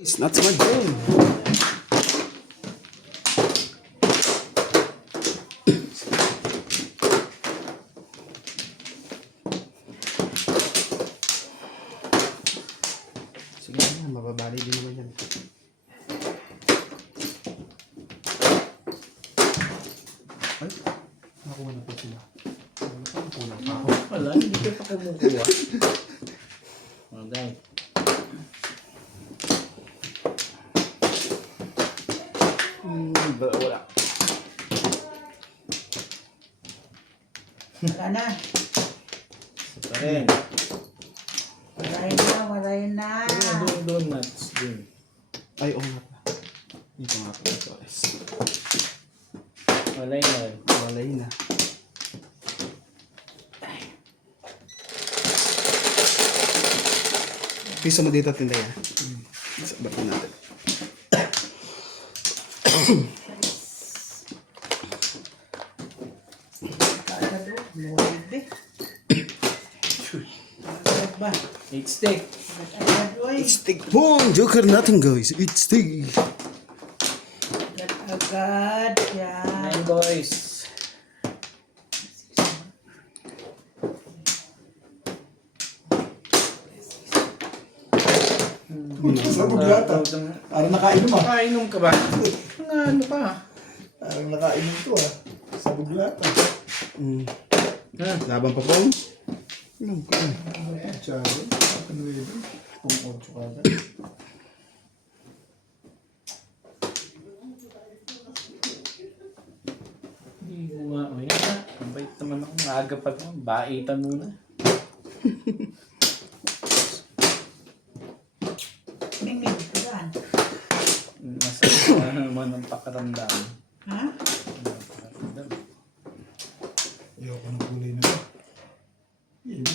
It's not my game. Sige na, mababali din naman yan. Ay, nakuha na po sila. Nakuha pa ako. Wala, hindi ko pa kumukuha. Okay. Wala. Wala na. Ito pa rin. Wala na. Donuts din. Ay, oo nga pa. Dito nga pa. Ito. Walay na. Walay na. Pisa mo dito tinday ha. Sabat na natin. It's stick. It's stick. Boom! Joker natin guys. It's stick. Agad yan. 9 boys. Sabog yata. Parang nakainom ah. Nakainom ka ba? Ano pa? Parang nakainom to ah. Sabog yata. Laban pa po. Alam ko. Charo. Ano yun? Pung 8 kada. Hindi ko nga. Ay na. Ang bait naman ako. Maaga pa naman. Baitan muna. Mingin ko yan. Masarap na naman ang pakaramdam. Ha? Pakaramdam. Ayoko ng kulay na. Yun.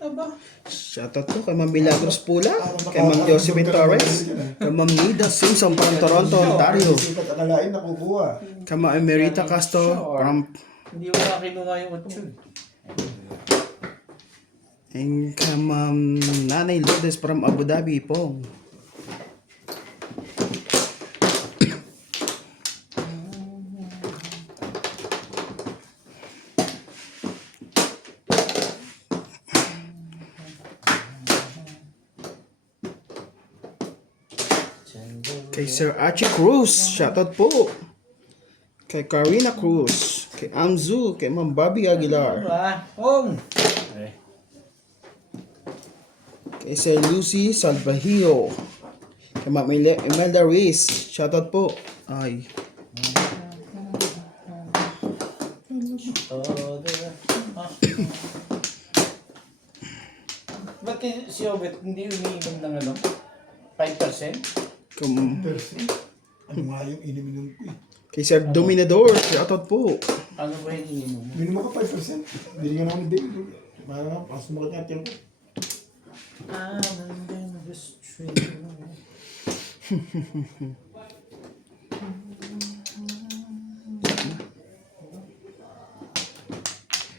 Aba. Shoutout po kay Ma'am Milagros Pula, kay Ma'am Josephine Torres, kay Ma'am Nida Simpson from Toronto, Ontario, Sikat akalain nakukuha. kay Ma'am Emerita Castro from Hindi ko na kinuha yung 8 and kay Ma'am Nanay Lourdes from Abu Dhabi po. Kay Sir Archie Cruz, shoutout po. Kay Karina Cruz, kay Amzu, kay Ma'am Bobby Aguilar, Home! kay Sir Lucy Salvajillo, kay Ma'am Imelda Ruiz, shoutout po. Ay, Ba't si Obet hindi umiinom ng ano? 5%? Percent. Ano nga yung ininom ko eh. kay Sir Dominador, shoutout po. Ano ba yung ininom mo? Minum ako 5%. Hindi nga naman din. Parang pasumakot nga tiyan ko. I'm in the street.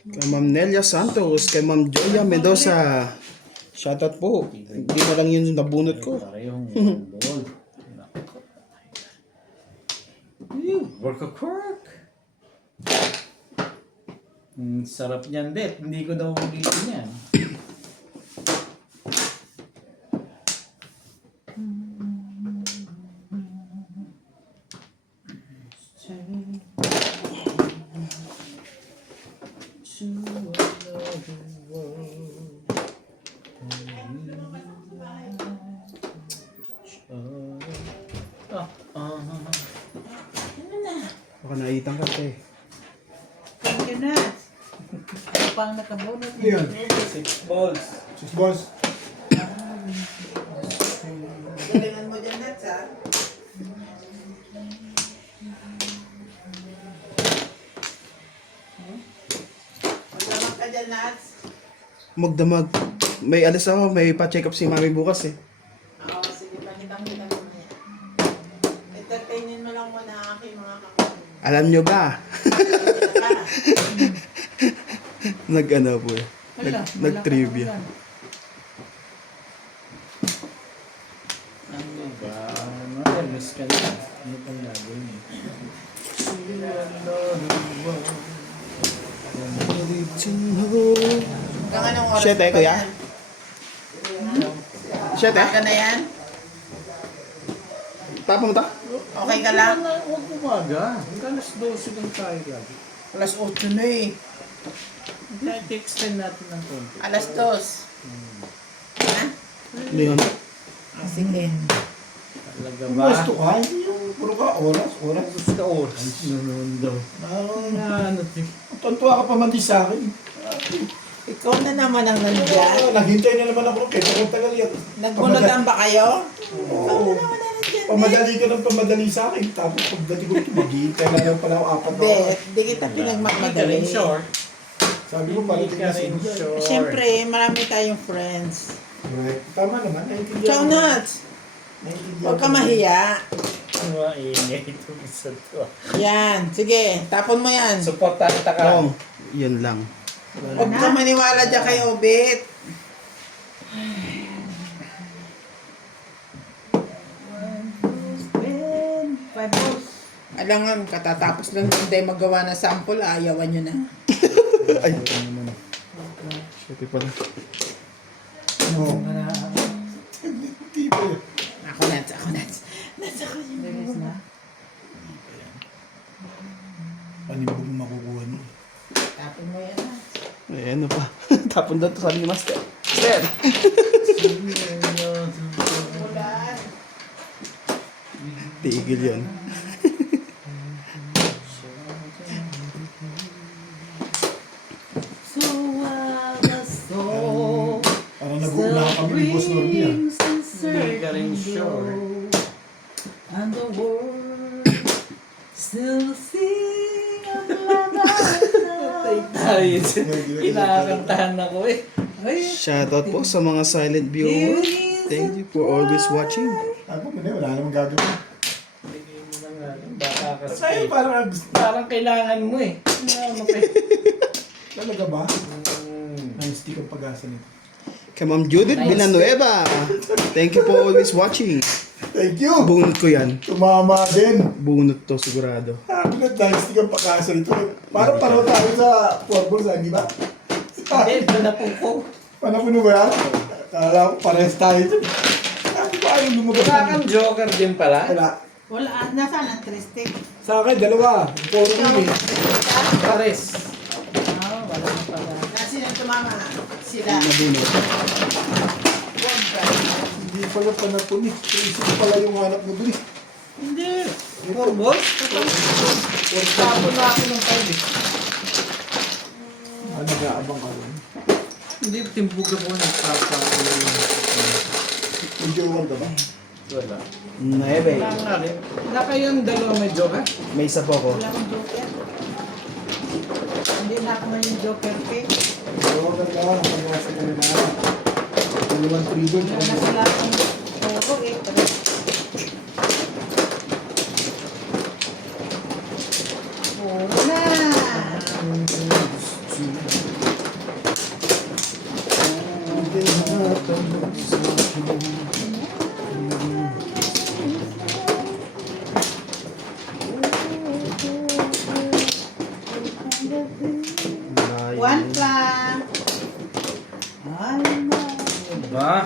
Kay Ma'am Nelia Santos, kay Ma'am Joya Mendoza, shoutout po. Hindi na lang yun nabunot ko. Parehong ball. Work a quirk. Sarap niyan, Det. Hindi ko daw ulitin yan. Baka naitang ka eh. Thank you na. Ano pang nakabunot? Ano yun? 6 balls. 6 balls. Galingan mo dyan, Nats, ha? Magdamag ka dyan, Nats. Magdamag. May alas ako, may pa-check up si Mami bukas eh. Oo, sige, pakitang-kitang mo. Entertainin mo lang muna ang aking mga kakapit. Alam nyo ba? Nag-ano po eh. Wala, Nag-trivia. wala ka ba? Miss ka na. Ano pang gagawin eh? Hanggang anong oras? Shit, pa kuya. yan? Shit, Baka na yan? Tapos mo ta? Okay ka lang? Huwag umaga. Hanggang alas 12 lang tayo lagi. Alas 8 na eh. I-extend natin ng konti. Alas 2. Ha? Hindi yun. Ah, sige. Talaga Kung ba? gusto ka, hindi yung puro ka oras. Gusto ka oras. Noon daw. Ano ito? Tontuwa ka pa man di sa akin. Ikaw na naman ang nandiyan. Naghintay na naman ako kaya kung tagal yan. Nagbunutan ba kayo? Ikaw Oo. na naman ang nandiyan. Pamadali ka ng pamadali sa akin. Tapos pagdating ko ito, maghihintay na lang pala ako 4 na oras. Bet, di kita Hindi ka pinagmamadali. rin sure. Sabi ko, Hindi parating ka na rin siya. sure. Siyempre, marami tayong friends. Right. Tama naman, naiintindihan. Ciao, Nuts! Naiintindihan Huwag ka ko. mahiya. Ano ba? Ingay ito sa to. Yan, sige, tapon mo yan. Supportan ka. Oo. Yun lang. Huwag ka maniwala dyan kay Obit. Alam nga, katatapos lang yung day magawa ng sample, ayawan nyo na. Ay. Shit, pala. Oo. Hindi pa yun. Ako, Nuts, ako, Nuts. Nuts, ako yun. Panibog mo makukuha mo. Tapon mo yan, Nuts. Eh, ano pa? Tapon daw to sabi ni Master. Master! Ulan. Tigil yun. So while the soul Parang nag-uula kami ni Boss Norby ah. Hindi ka rin sure. and the world still sing of love. Ay, kinakantahan ako eh. Shoutout po sa mga silent viewers. Thank you for always watching. Ako mo na, wala namang gagawin. Bigay mo na nga. Baka kasi. Sa'yo parang Parang kailangan mo eh. Ano pa eh. talaga ba? Nice, di kang pag-asa nito. Kay Ma'am Judith Villanueva. Thank you for always watching. Thank you! Bunot ko yan. Tumama din. Bunot to sigurado. Sabi na, nice, di kang pag-asa nito. Parang pareho tayo sa football, di ba? Hindi, wala po ko. Panapuno ba yan? Kala ko parehas tayo dun. Sabi ko, ayaw lumagas. Wala kang joker din pala. Wala. Wala, nasaan ang tristic? Sa akin, dalawa. Puro kami. Pares. Ah, wala na pala. Nasi na tumama? Sila. Nabunot. Hindi pala panapun eh. Isip pala yung hanap mo dun eh. Hindi. Four balls? Tapon na ako ng 5 eh. Nag-aabang ka rin. Hindi, timbog ako nagpapa. May jowan ka ba? Wala. Nueve. Wala nga rin. Wala kayong dalawa may joker? May isa po ako. Wala akong joker. Hindi na ako man yung joker cake. Jowan ka lang. Pag-asa ka na na. Dalawang trigger. Wala na sila akong puro eh. Puro na. One pa. Ba?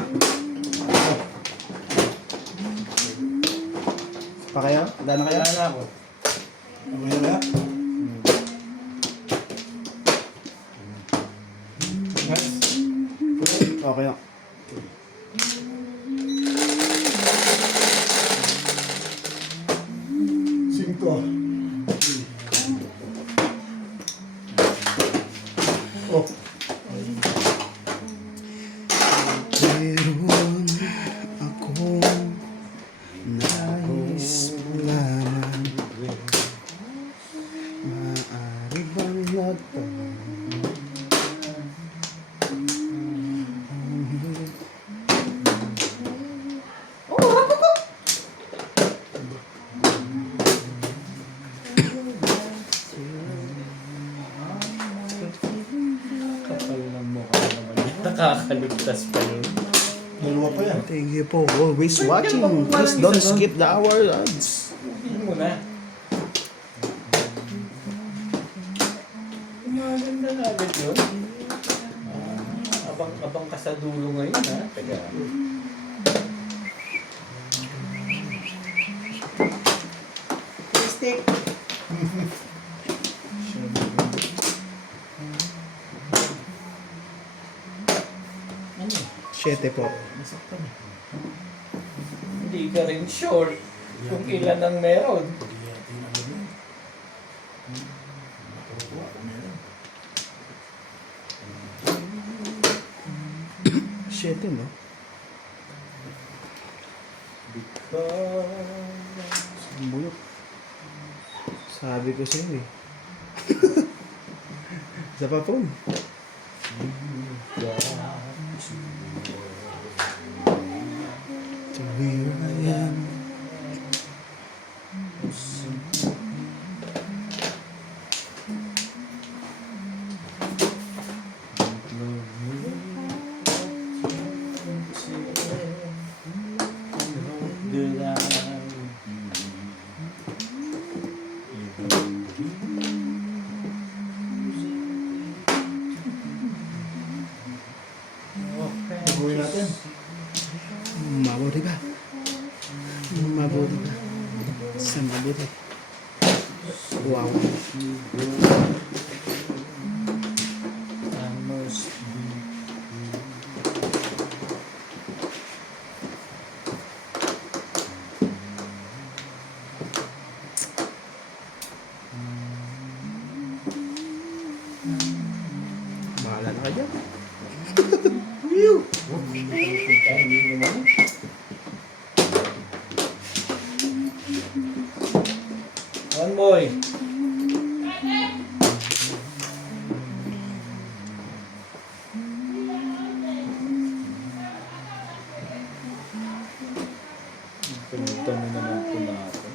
Pa kayo? Wala na kayo? Wala na ako. Okay na. Nice. Okay na. Cinco. Oh. Meron akong nais malaman. Maaari bang nagtanong? Kapal ng mukha naman. Nakakaligtas pa yun. Dalawa dalawa pa yan. Thank you for always watching. Please don't skip the hour ads. Hindi mo na. Maganda na agad yun. Abang ka sa dulo ngayon ha. Teka. Stick. Ano? 7 po. Hindi ka rin sure kung ilan ang meron. Siyete, no? Buyok. Sabi ko sa'yo eh. Isa pa po. So here I am. Gawin natin. Mabuti ba? Mabuti ba? Sa mabuti. Wow. Bahala na ka dyan. One boy. Pinunta mo naman po natin.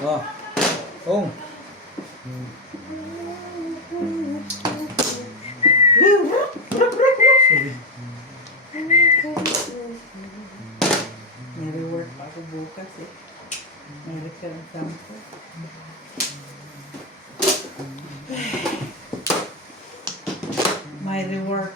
Oh. May reward pa ako bukas eh. May return sample. My reward.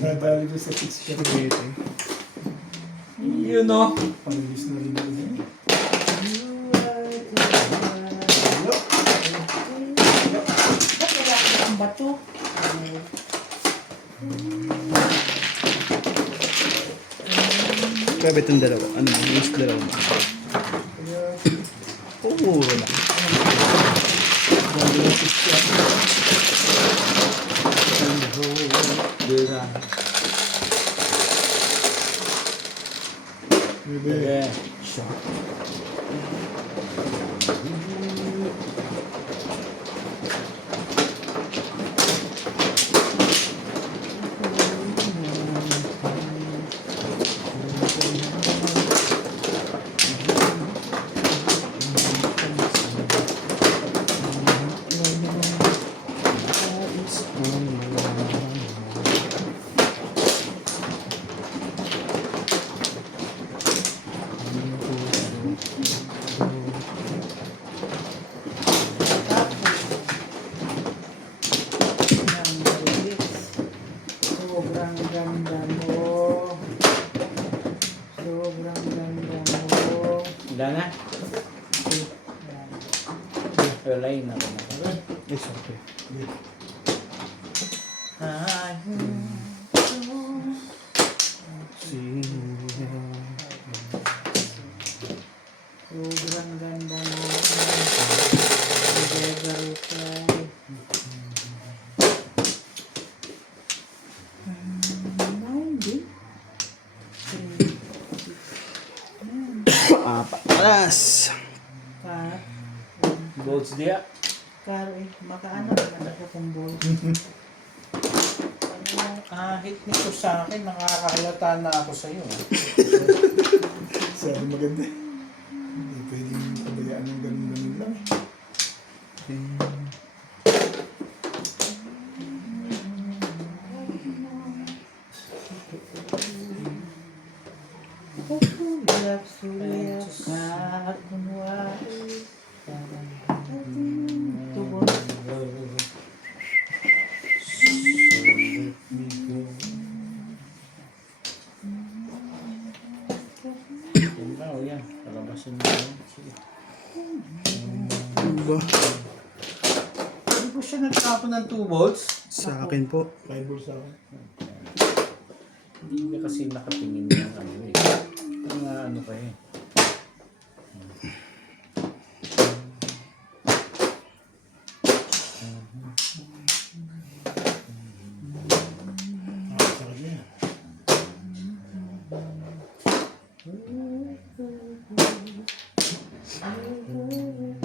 Nadali ko sa pitch ka. You know. Pag-release na rin ako dyan. Ba't wala akong bato? Grabe itong dalawa. Ano mo? Yung dalawa mo. Mura lang. Okay. Sobrang ganda mo. Sobrang ganda mo. Wala na. Wala yun na. It's okay. Sobrang ganda mo. Together tayo. Hindi. Apat alas. Golds dia. Karo eh. Makaano naman ako kung ball. Kahit nito sa akin, nakakahalata na ako sa'yo. Sabi maganda. Hindi pwedeng pabayaan ng ganun-ganun lang. Sulap, sulap, kunwari. Tubos. Yan ba, o yan. Palabasin mo yan. Sige. Ano ba? Hindi po siya nagtapon ng 2 volts. Sa akin po. 5 balls ako. Hindi niya kasi nakatingin ng ano eh. Ang ano pa eh. Sakit na yan.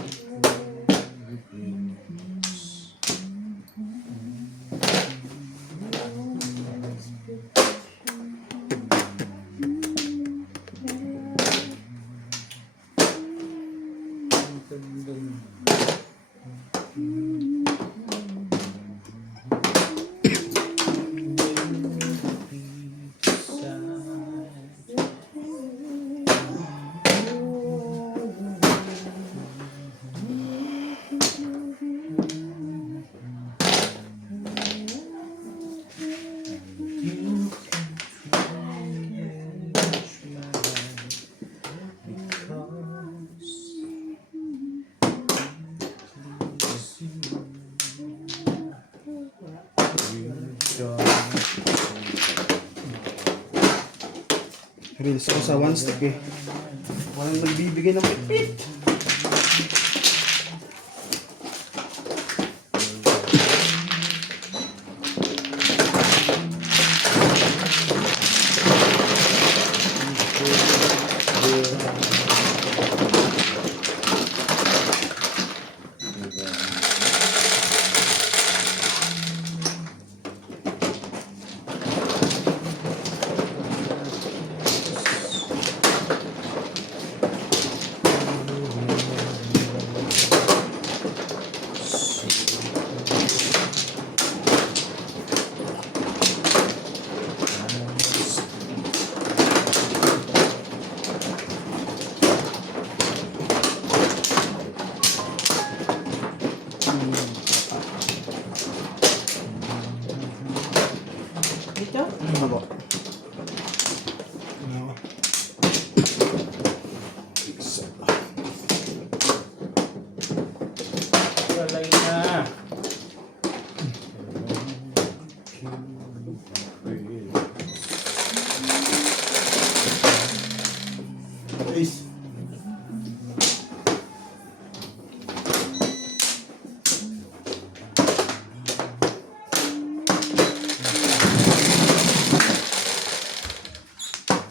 Reels ako sa one stick eh. Walang nagbibigay ng pipit. Ito? Ano po? Ano? Walay na. Ace.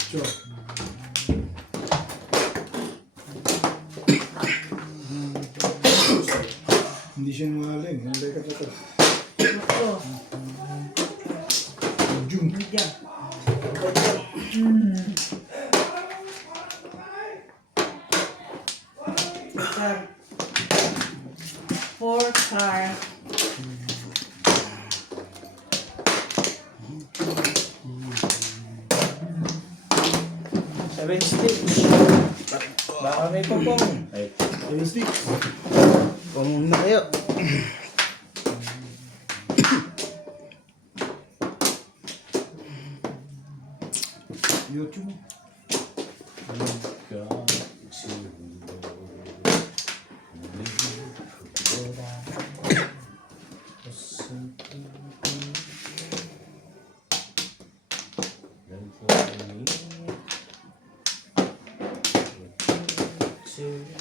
Sure. Hindi siya nangaling. Hindi ka ito. Ito. June. Diyan. Car. 4 car. Seven sticks. Baka may pupong. Ay, Ayun stick. Pamuna na kayo. YouTube.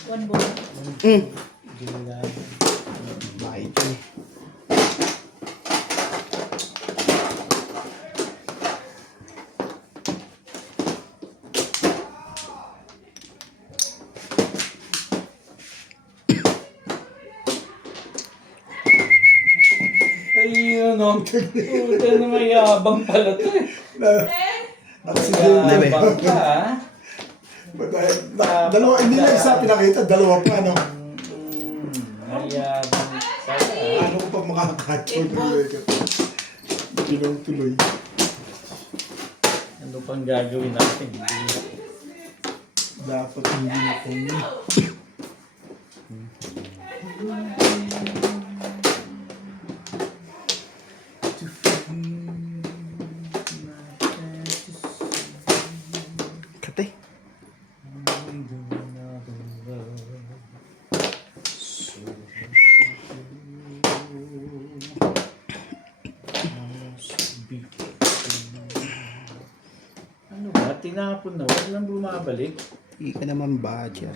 One ball. Maiki. ayun o. Puta na mayabang pala to eh. Aksidente. Mayabang ka ah. Ba't Dalawa, hindi na isa pinakita, dalawa pa, ano? Mayabang sana. Ano ko pa makakatchon? Tuloy. Ano pang gagawin natin? Dapat hindi na kung Kate. Ano ba? Tinapon na. Huwag lang bumabalik. Hindi ka naman badger.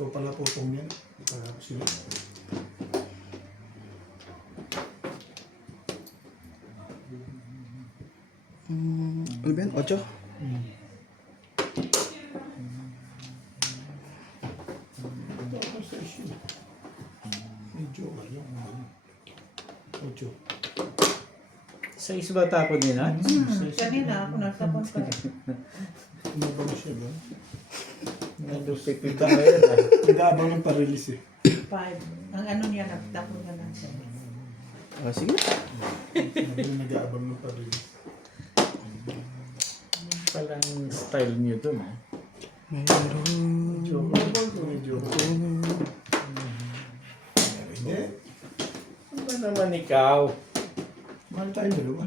ikaw pala po itong yan. Sila. Ano ba yan? 8? Medyo kayo. Ocho. Sa isa ba tapon din ha? Kanina ako nasa pa. Umabang siya ba? Nandupipit ka ngayon ha? Nag-aabang ng pa-release eh. 5. Ang ano niya, nagtapon ka lang siya. Sige. Nag-aabang ng pa-release. Palang style niyo dun ha? Medyo. Hindi. Ano ba naman ikaw? Mahal tayo dalawa.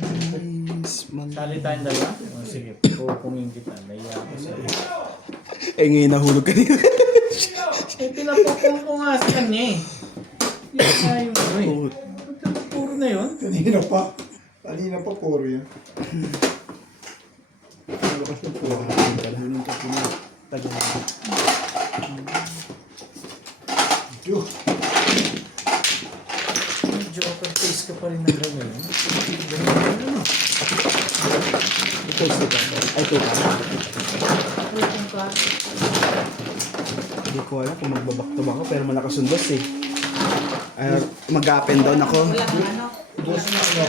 Sali tayong dalawa? O sige, pupungin kita. Naiya ako sa'yo. Eh, ngayon nahulog kanina. Eh, pinapupung ko nga sa kanya eh. Yung tayo ano eh. Puro na yun. Kanina pa puro yan. Medyo. Joker face ka pa rin na gano'n. Ito is ito. Ay, ito ka. Waiting ka. Hindi ko alam kung magbaback to back ako pero malakas yung dos eh. Mag-up and down ako. Wala kang ano. Boss na ano.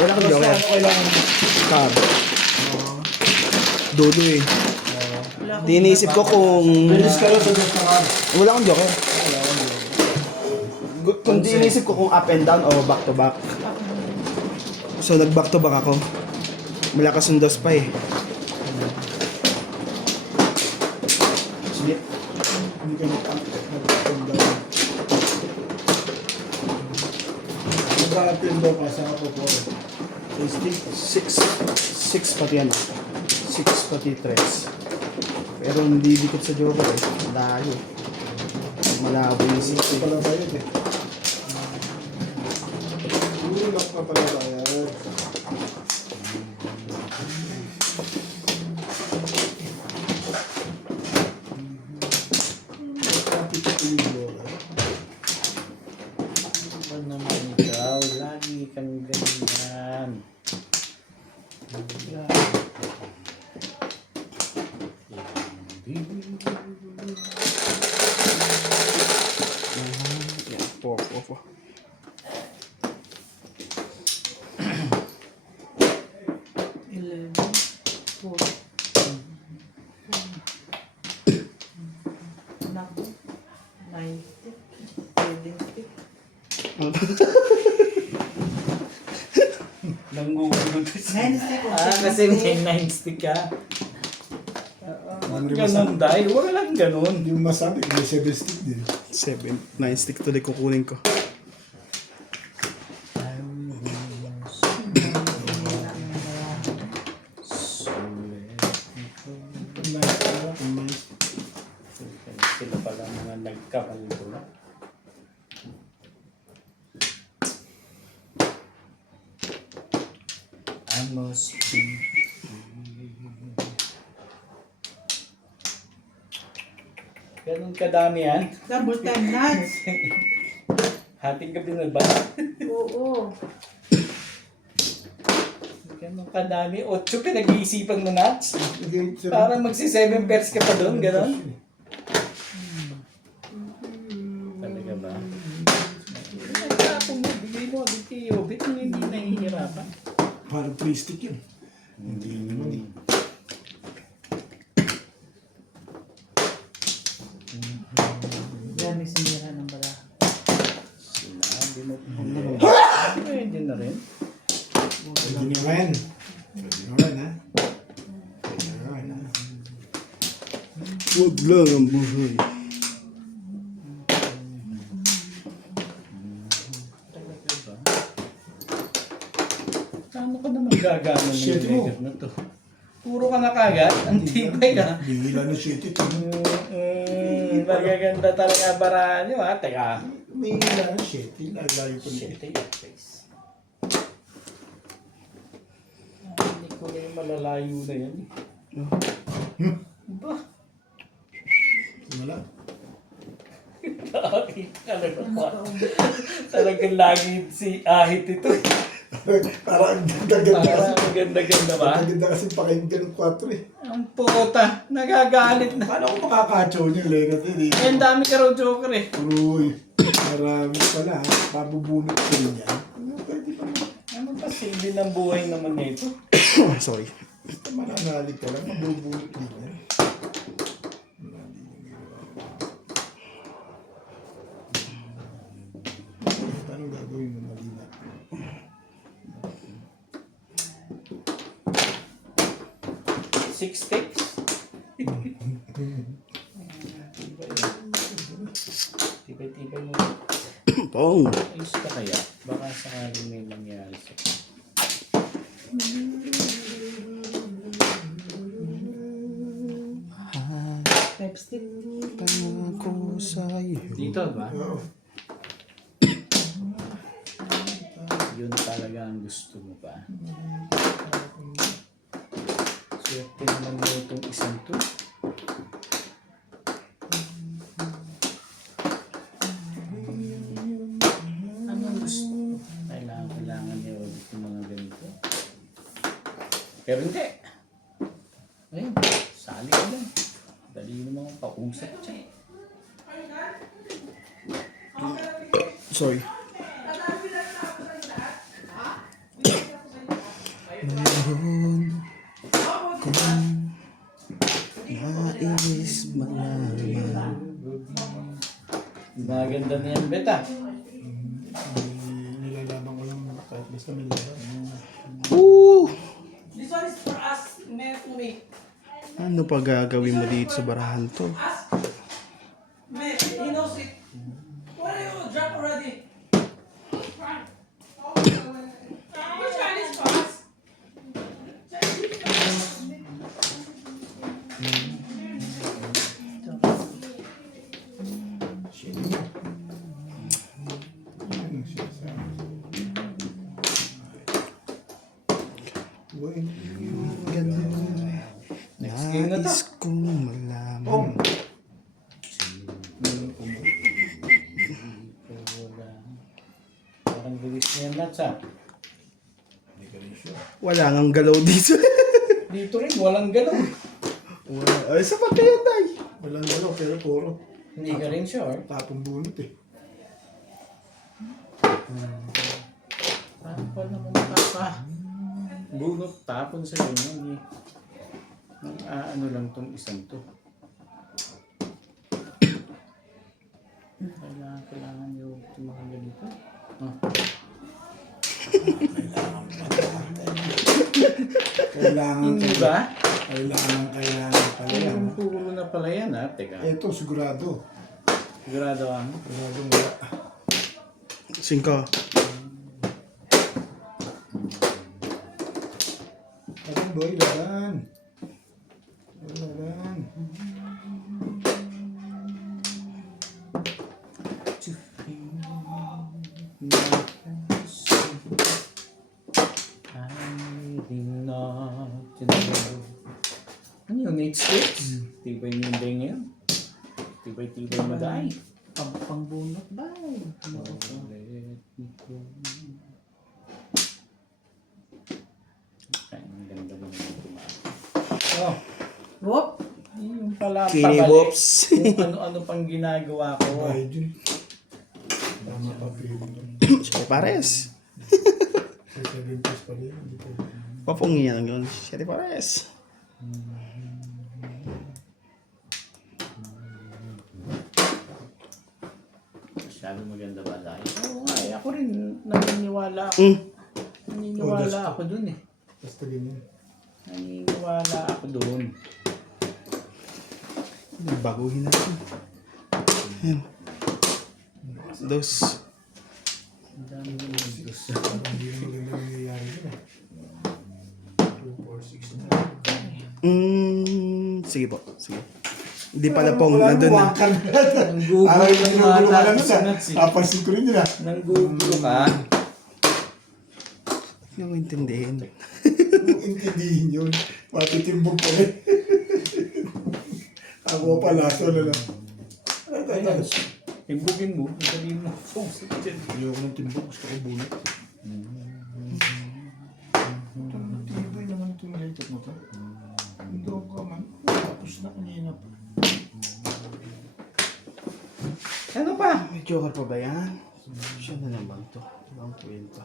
Wala akong joker. Kailangan. Car. Dulo eh. Wala akong Dinisip ko kung... Release ka lang sa Diyos na kan. Wala akong joker. Kung dinisip ko kung up and down o back to back. So nag-back to back ako. Malakas yung dos pa eh. Sige. Hindi ka nag-up-and-down. Nag-up-and-down ka sa kapoporo. So, 6 pati ano. 6 pati 3. Pero hindi dikit sa joker eh. Layo. Malabo yung Ito 6 eh. pala ba yun eh? Lock na pala ba yan? Ano naman ikaw? Lagi kang ganyan. Yan, 4. 11, 4. Naku. 90. 70. Nanguhulog kasi. 90. Kasi may 9 stick ka. Ganun dahil. Huwag lang ganun. Hindi mo masabi kung may 7 stick din. 9 stick tuloy kukunin ko. Sila pala mga nagkakalito na. I must be. Ganun kadami yan. Double time nuts. Hating gabi na ba? Oo. Ganun kadami. 8 pinag-iisipan mo nuts. Hindi, Parang magsi-7 pairs ka pa doon, gano'n? Talaga ba? Nagtapong mo, bigay mo, bitiyo. Bit mo hindi nahihirapan. hollow plastic yun. Hindi naman eh. Yan, may sinira ng bala. Sinabi mo. Pwede na rin. Pwede naman. Pwede naman ha. Pwede naman ha. Huwag lang ang buhay. Paano ka naman gagana ng Shit mo. negative na to? Puro ka na kagad? Ang tibay ah. Bihila na shit ito. Magaganda talaga barahan nyo ha. Teka. Bihila na shit. Lalayo ko Shit, nito. take your face. Hindi ko na yung malalayo na yan. Ba? Wala. Nakakita ka na naman. Talagang lagi si Ahit ito. Parang ganda-ganda kasi. Parang ang ganda-ganda ba? Ganda kasi pakinggan ng 4 eh. Ang puta, nagagalit na. Paano ko makakachow niyo, Legat? Eh, ang dami ka raw joker eh. Uy, marami pala ha. Mabubunot ko rin yan. Pwede pa naman. Ano ba silbi ng buhay naman niya ito? Sorry. Basta mananalig ka lang, mabubunot din yan. Paano gagawin mo malina? Six sticks? Tibay-tibay mo. Pong. Ayos ka kaya? Baka sakaling may mangyari sa Pepsi. Pangako sa'yo. dito ba? Oo. Yun talaga ang gusto mo ba? Swerte naman mo itong isang to. Ano ang gusto? Kailangan niya ulit yung mga ganito. Pero hindi. Ayun, sali ka lang. Dali yung mga pausap siya. Sorry. Meron kung nais malaman. Maganda na yan, Beta. Nilalaban ko lang kahit basta may laban. Woo! This one is for us, meant to me. Ano pa gagawin mo dito sa barahan to? Man, he knows it. What are you drop already? Which one is for us? Shit. Ano siya sa Uy. Next game na to. Nais kong malaman. Pong. Wala. Parang bilis na yan, Nats, ah. Hindi ka rin sure. Wala ngang galaw dito. Dito rin, walang galaw. Wala. Ay, sapat na yan, tay. Walang galaw pero puro. Hindi ka rin sure. Tapong bunot eh. Paano pa naman papa? Bunot tapon sa ganyan eh. Ano lang tong isang to. Kailangan yung mga ganito. Ah. Kailangan Hindi ba? Kailangan pala yan. Ang puro na pala yan ha. Teka. Ito sigurado. Sigurado ang. Sigurado wala. 5. Ayan boy, laban. Laban. Ano yung 8 sticks? Tibay yung ding yan. Tibay-tibay maday. Pangbunot ba? Ay, ang ganda mo yung tumakas. Oh, Whoop! yung pala Kini pabalik. Bops. Kung ano-ano pang ginagawa ko. Bahay dun. Tama pa feeling ko. Pares. Sa 7 pesos pa rin. Hindi pwede. Papungi yan ng 7 pares. Masyado maganda ba dahil? Oo nga eh, ako rin naniniwala ako. Mm. Naniniwala ako dun eh. Basta ganyan. Naniniwala ako dun. Baguhin natin. Yan. Dos. Ang dami ng gusto. Hindi na maganda nangyayari yun eh. 2, 4, 6 na. Sige po. Sige. Hindi pala pong Wala nandun na. nang wakal. Nanggugulo Araw yung ka nanggugulo ka ata. lang nun ah. Napansin ko rin yun ah. Nanggugulo ka. Hindi mo intindihin. Kung intindihin yun, matitimbog pa rin. Ako pala, so na lang. Ayun. Timbugin mo. Sabihin mo. Ayoko ng timbog, gusto ko bunot. Tibay naman ito yung laptop mo to. Hindi ka man. Tapos na kanina pa. Ano pa? May joker pa ba yan? Siya na naman to. Ibang kwenta.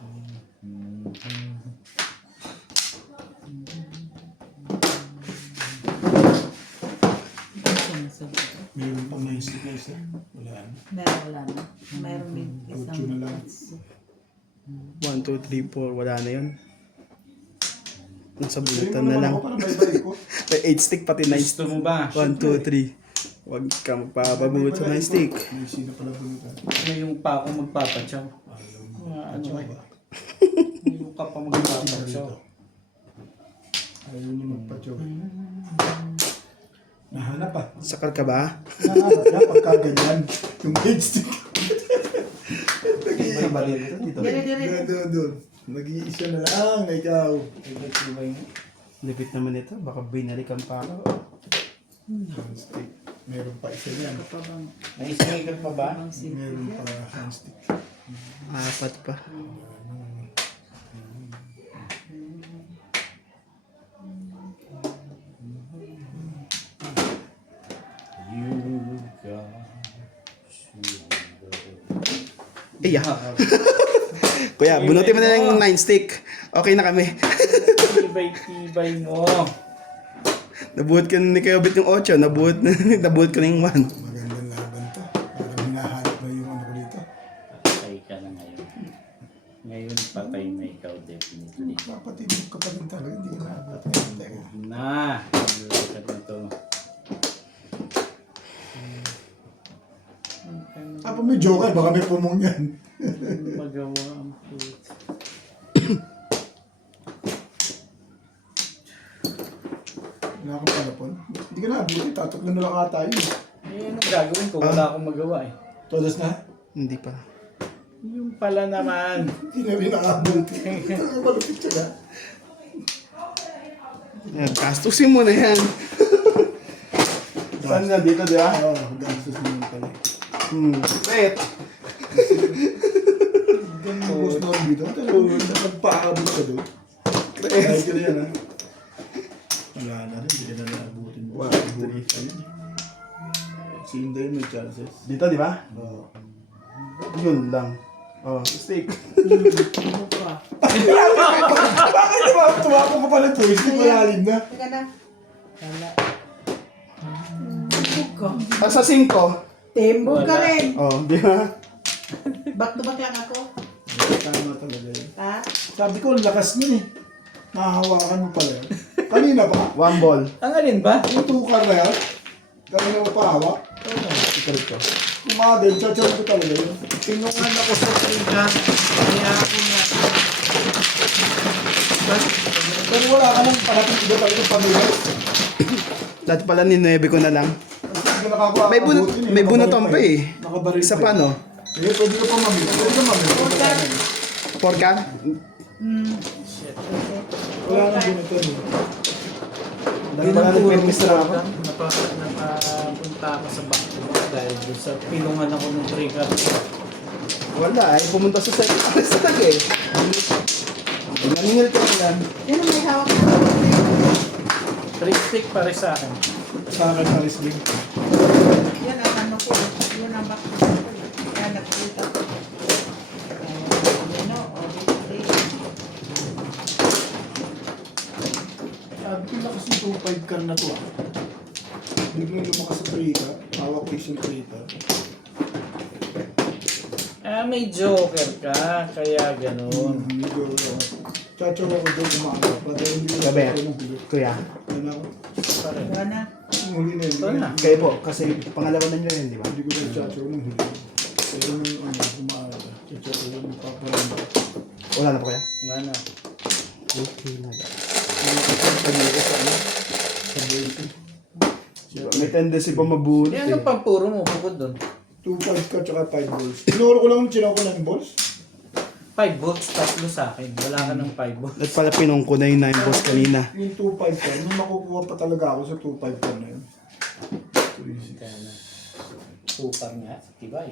Mayroon pang naisip na isa. Wala na. Meron wala na. Meron din Ocho na lang. 1, 2, 3, 4. Wala na yun. Nasa Sabihin bulutan mo na naman lang. ako para bye-bye ko. May 8 stick pati 9 Gusto stick. mo ba? 1, 2, 3. Huwag ka magpapabuhat sa 9 stick. May sino pala bunutan. Ngayong pa ako magpapatsaw. Ano eh. Ngayong ka pa magpapatsaw. Ayaw niyo magpa-joke. Nahanap ah. Sakal ka ba? Nahanap na pagka ganyan. Yung head stick. May balit ito dito. Doon. Nag-iisa na lang, ikaw. Lipit naman ito. Baka binalikan pa ako. Handstick. Meron pa isa yan. May snicker pa ba? Meron pa handstick. 4 pa. You got Iya. Kuya, bunutin mo na yung 9 stick. Okay na kami. Tibay-tibay mo. Nabuhat ko ni Kuya Obit yung 8. Nabuhat ko na yung 1. Magandang laban to. Parang hinahanap na yung ano ko dito. Patay ka na ngayon. Ngayon patay na ikaw definitely. Papatibig ka pa rin talaga. Hindi ka naabot. Teka. Na! Nalalakat na to. Tapos may joker, baka may pumong yan. Magawa ang puto. Wala akong palapon. Hindi ka naabuti. Tataklo na lang ata yun. Eh, anong gagawin ko? Wala akong magawa eh. Todas na? Hindi pa. Yung pala naman. Hindi na rin naabuti. Talaga malupit siya na. Ayan, gastusin mo na yan. Saan na dito, di ba? Oo, gastos mo yung pala. Wait. Boss na dito. Talagang nagpaabot ka doon. Kahit ka na yan ha. Wala na rin. Hindi ka na naabutin. Wow, buhay ka yun. Si Inday may chances. Dito, di ba? Oo. Yun lang. Oh, stick. Bakit di ba? Tumakbo ka pala to. Hindi malalim na. Teka na. Wala. Timbog ko. Sa 5. Timbog ka Wala. rin. Oh, di ba? Back to back lang ako. Tama talaga yun. Ha? Sabi ko, lakas niya eh. Nahahawakan mo pala yun. Kanina pa. 1 ball. Ang alin ba? Yung tukar na yan. Kanina mo pa hawak. Ikalit ko. Kumadel, chachar ko talaga yun. Tinungan ako sa trika. Kaya ako nga. Pero wala ka nang parating iba talaga pamilya. Dati pala ni 9 ko na lang. Hindi ka nakakuha. May bunot, Abutin may nakabaril bunoton pa pa eh. Nakabaril Isa pa pa, eh. no? Eh, pwede ka pa mamili. Pwede ka mamili. 4 ka? Wala nang bunoton eh. Dati pala nag-permis na lang ako. Napapunta ako sa back to back dahil doon sa pilungan ako ng trika. Wala eh. Pumunta sa second place na tag eh. Naningil ko na lang. Yan ang may hawak ko. 3 stick pare sa akin. Sa akin, Paris Game. Yan ang ano ko. Yan ang back to back ko. Yan nakikita ko. Yan o. Sabi ko lakas yung 2.5 car na to ah. Biglang lumakas sa Trita. Hawak ko yung Trita. May joker ka, kaya ganun. Medyo chachaw ako doon umaga. Para hindi ko Gabi. ako ng huli. Kuya, Ano ako? Pareho. Wala na. Yung huli na yun. Ito na. kayo po, kasi pangalawa na nyo yun, di ba? Hindi ko na chachaw ng huli. Pero nung umaga. Chachaw ko yung paparanda. Wala na po kaya? Nga na. Okay na. Sa May tendency pa mabunot Yan ang eh. pampuro mo, bukod doon. 2.5 ka tsaka 5 balls. Tinuro ko lang ko ng balls. 5 volts, tatlo sa akin. Wala ka ng 5 volts. At pala pinong ko na yung 9 boss kanina. Yung 2.5 ka, nung makukuha pa talaga ako sa 2.5 ka na yun. Kaya na. Super nga, tibay.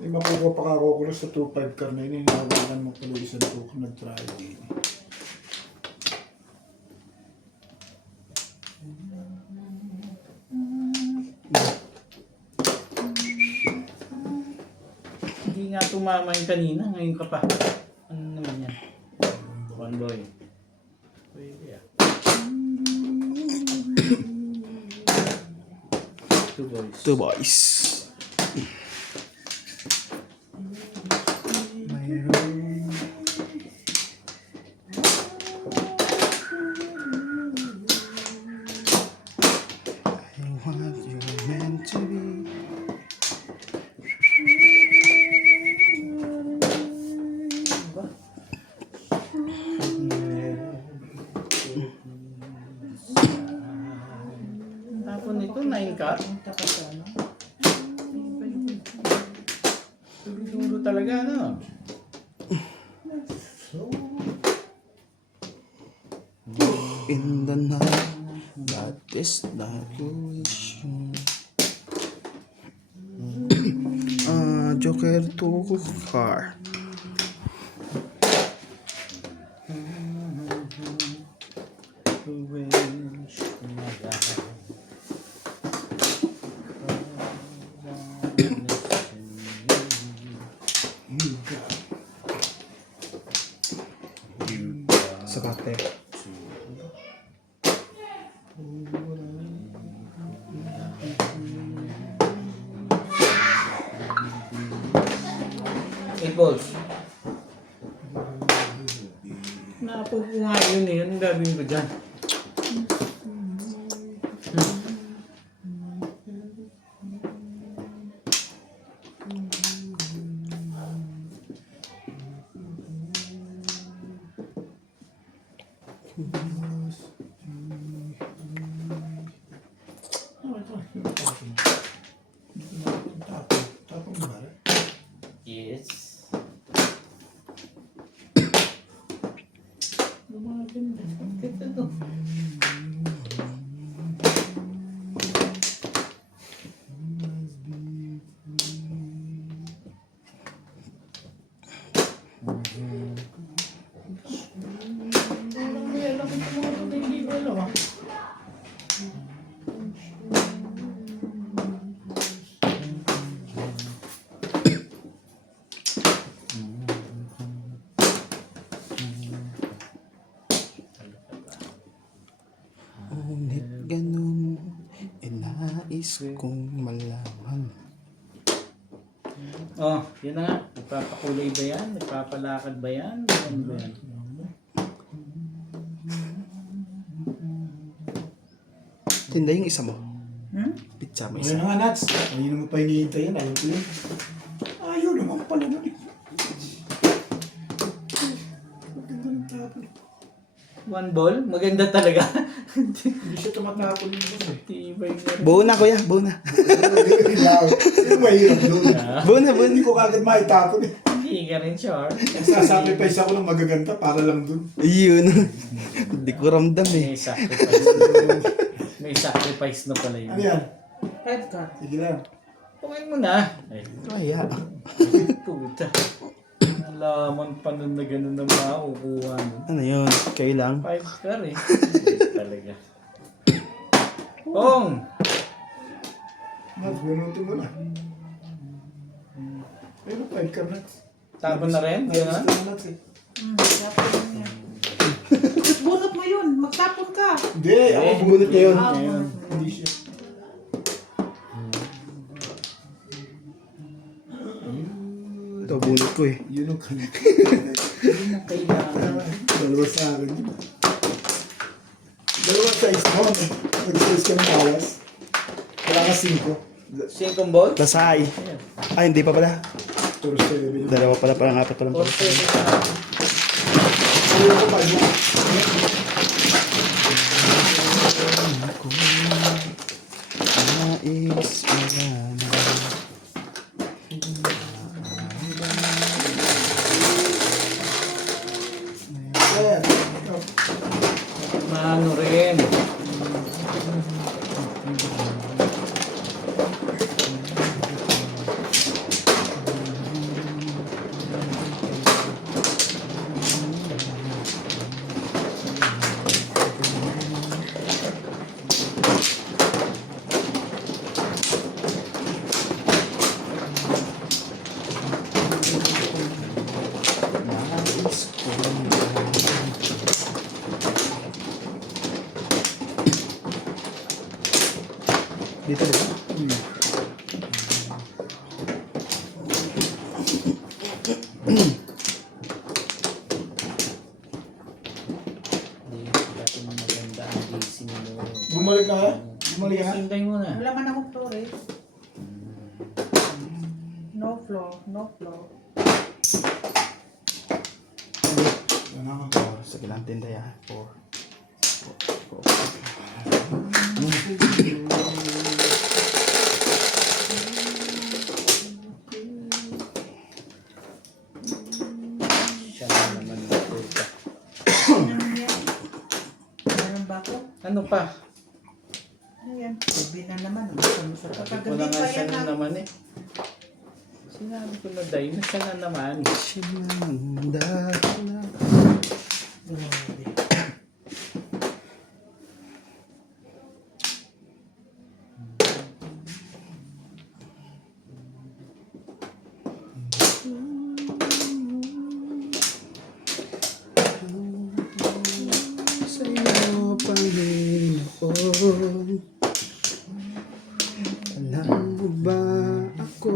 Yung makukuha pa ako ko sa 2.5 ka na yun, hinawakan mo tuloy isang 2 nag-try din. Hindi nga tumama yung kanina, ngayon ka pa. Ano naman yan? One boy. Pwede ah. 2 boys. 2 boys. I want you meant to be. Tapos nito, 9 ka? Punta ka sa ano. Dulo talaga, no? In the night, that is not your wish. Joker to car. Sakate. Eight balls. Napo ko nga yun eh. Anong gagawin ko dyan? Tapos ba? Yes. Ganda to. Ngunit ganun, nais kong malaman. Oh, yun na nga. Nagpapakulay ba yan? Nagpapalakad ba yan? Ano ba yan? Tinda yung isa mo. Hmm? Pizza mo Ayun isa. na nga, Nats. Ayun mo pa hinihintay yan. Ayun ko yun. Ayaw naman pala na rin. Maganda ng tapon. One ball? Maganda talaga. Hindi siya tumatapon yung boss eh. Tibay na rin. Buo na kuya, buo na. Yung mahirap doon. Buo na, buo Hindi na. ko kagad maitapon eh. Hindi ka rin sure. Nagsasacrifice ako ng magaganda para lang doon. Yun. Hindi ko ramdam eh. May sacrifice. May sacrifice na pala yun. Ano yan? 5 ka. Sige lang. Tumayin mo na. Ay, Kaya. puta. Alaman pa nun na gano'n na makukuha nun. Ano yun? Kayo lang. 5 car eh. Talaga. Ong! Nats, bunutin mo na. Pero 5 ka, Nats. Tabo na rin? Gano'n? Nats eh. Dapat yun yan. Bunot mo yun. Magtapon ka. Hindi, ako bumunot niya yun. Ah, Ayun. Hindi siya. Ito, bunot ko eh. Yun ang kanina. Hindi mo kailangan. Dalawa sa akin yun. Dalawa size mo. Nag-size ka ng awas. Wala ka 5. Singkong ball? Dasay. Ay, hindi pa pala. Puro 7. Dalawa pala, parang apat pa lang pala. Ayaw ko pa niya. Nais magana. Ayan. Maano rin. Nais ko dito ba? Dati mo maganda ang gising mo. Bumalik na ka? Bumalik ka na? Sintay mo na. Wala man akong floor eh. No floor, no floor. Ano? Sa kilang tinda ya. 4. Siya na naman natuta. Ano yan? Meron ba ako? Ano pa? Ano yan? Sabi na naman. Sabi Sabi ko na nga siya na naman eh. Sinabi ko na dahil na siya na naman. Sinanda. Sa iyo, Panginoon. Alam mo ba ako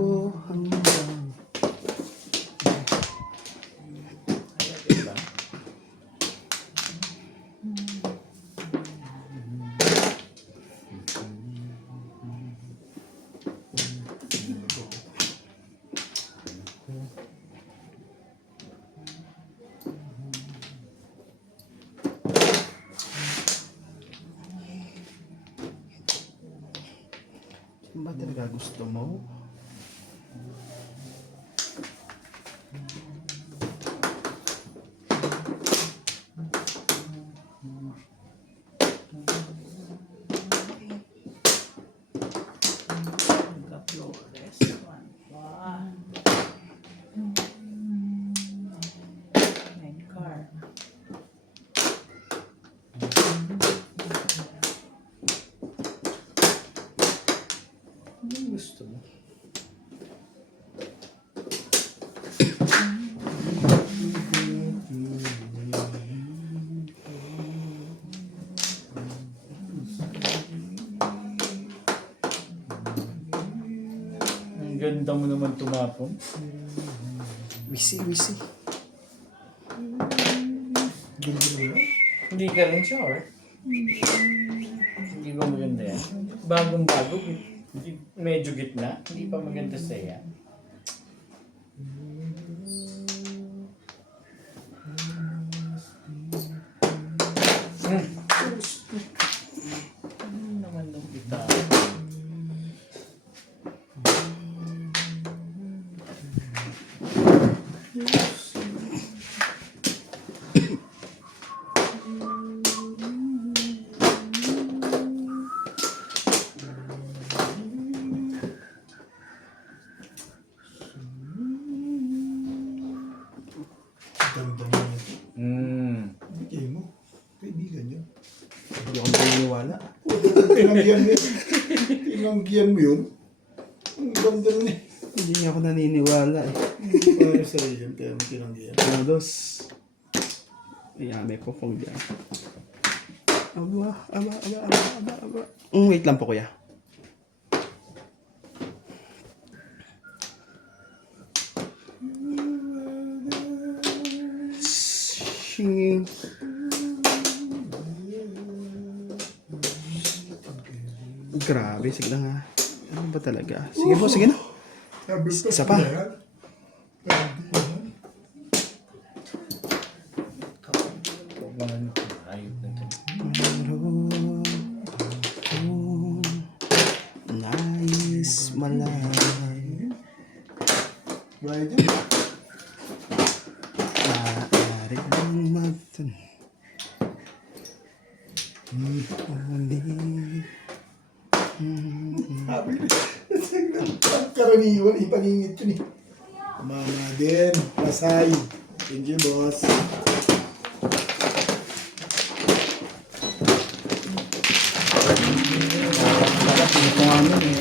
hanggang Diba? ba talaga gusto mo? Flores. One. And car. Anong gusto mo? Ang ganda mo naman tumapon. Wisi, wisi. Hindi ka rin sure. Hindi ba maganda yan? Bagong-bago. Hindi, medyo gitna. Hindi pa maganda sa'yo. Ano naman nung gitara? Ganda mo ito. Bigay mo. Kaibigan yun. Hindi ako maniniwala. Tinanggihan mo yun. Tinanggihan mo yun. Ang ganda nun eh. Hindi niya ako naniniwala eh. Hindi para sa iyo. Kaya mo tinanggihan. Ano dos? Ayan, may pofong dyan. Aba. Wait lang po, kuya. Shing. Grabe, sige lang ha. Ano ba talaga? Sige po, sige na. Isa pa. Ayun na to. Nais malay. Bayad yun. Maaari bang magtan. Sabi ko. Karaniwan, ipangingit yun eh. Mama din. Pasay. Thank you, boss. Pinapungan yun eh.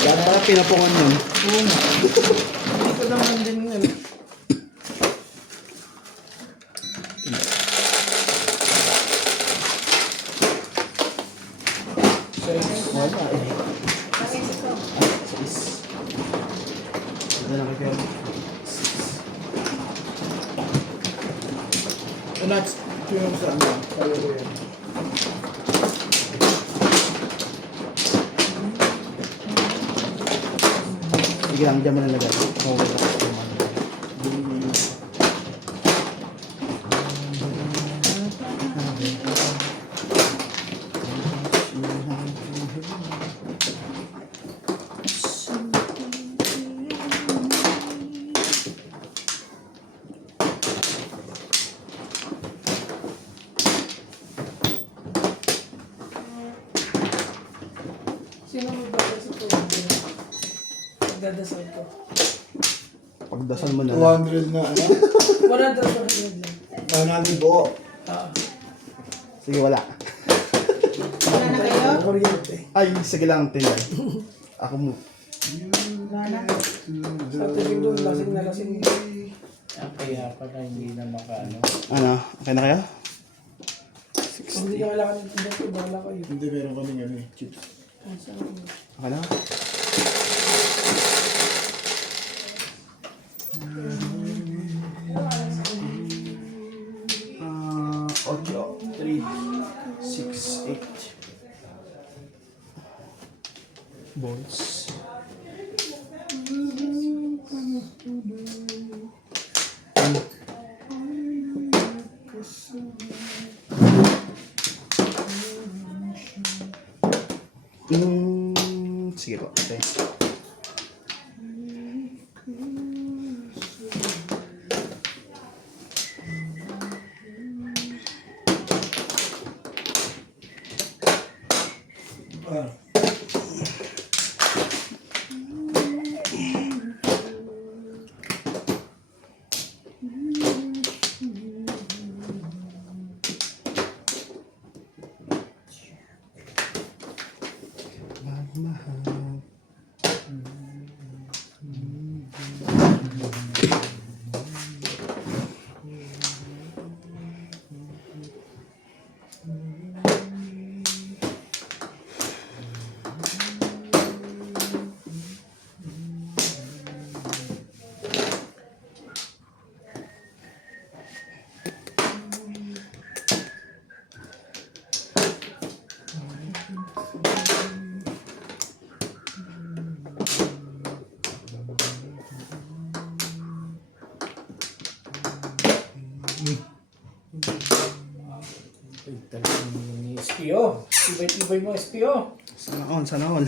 Dahil pala pinapungan yun. Hindi ko naman din yun. Wala eh. Bakit ito? Is. Ito na kayo. Next, ito yung sa ano. Kaya ko yan. Sige lang, dyan mo nalagay. Okay lang. Sino magdadasal ko? Magdadasal ko. Pagdasal mo na lang. 200 na ano? 100 lang. 100 buo. Ah. Sige, wala. Wala na kayo? Kuryente. Ay, sige lang, tingnan. Ako mo. Wala na. Sa tingin doon, lasing na lasing. Kaya pala hindi na makaano. Ano? Okay na kayo? Hindi na kailangan ng tindak ko, bahala kayo. Hindi, meron kaming ano eh, chips. Ah, saan ko? Okay na? Audio 3, 6, 8 volts. Sige po. Okay. Ah. Magmahal. Ay, talagang yung SPO. Tibay-tibay mo, SPO. Sana all, sana all.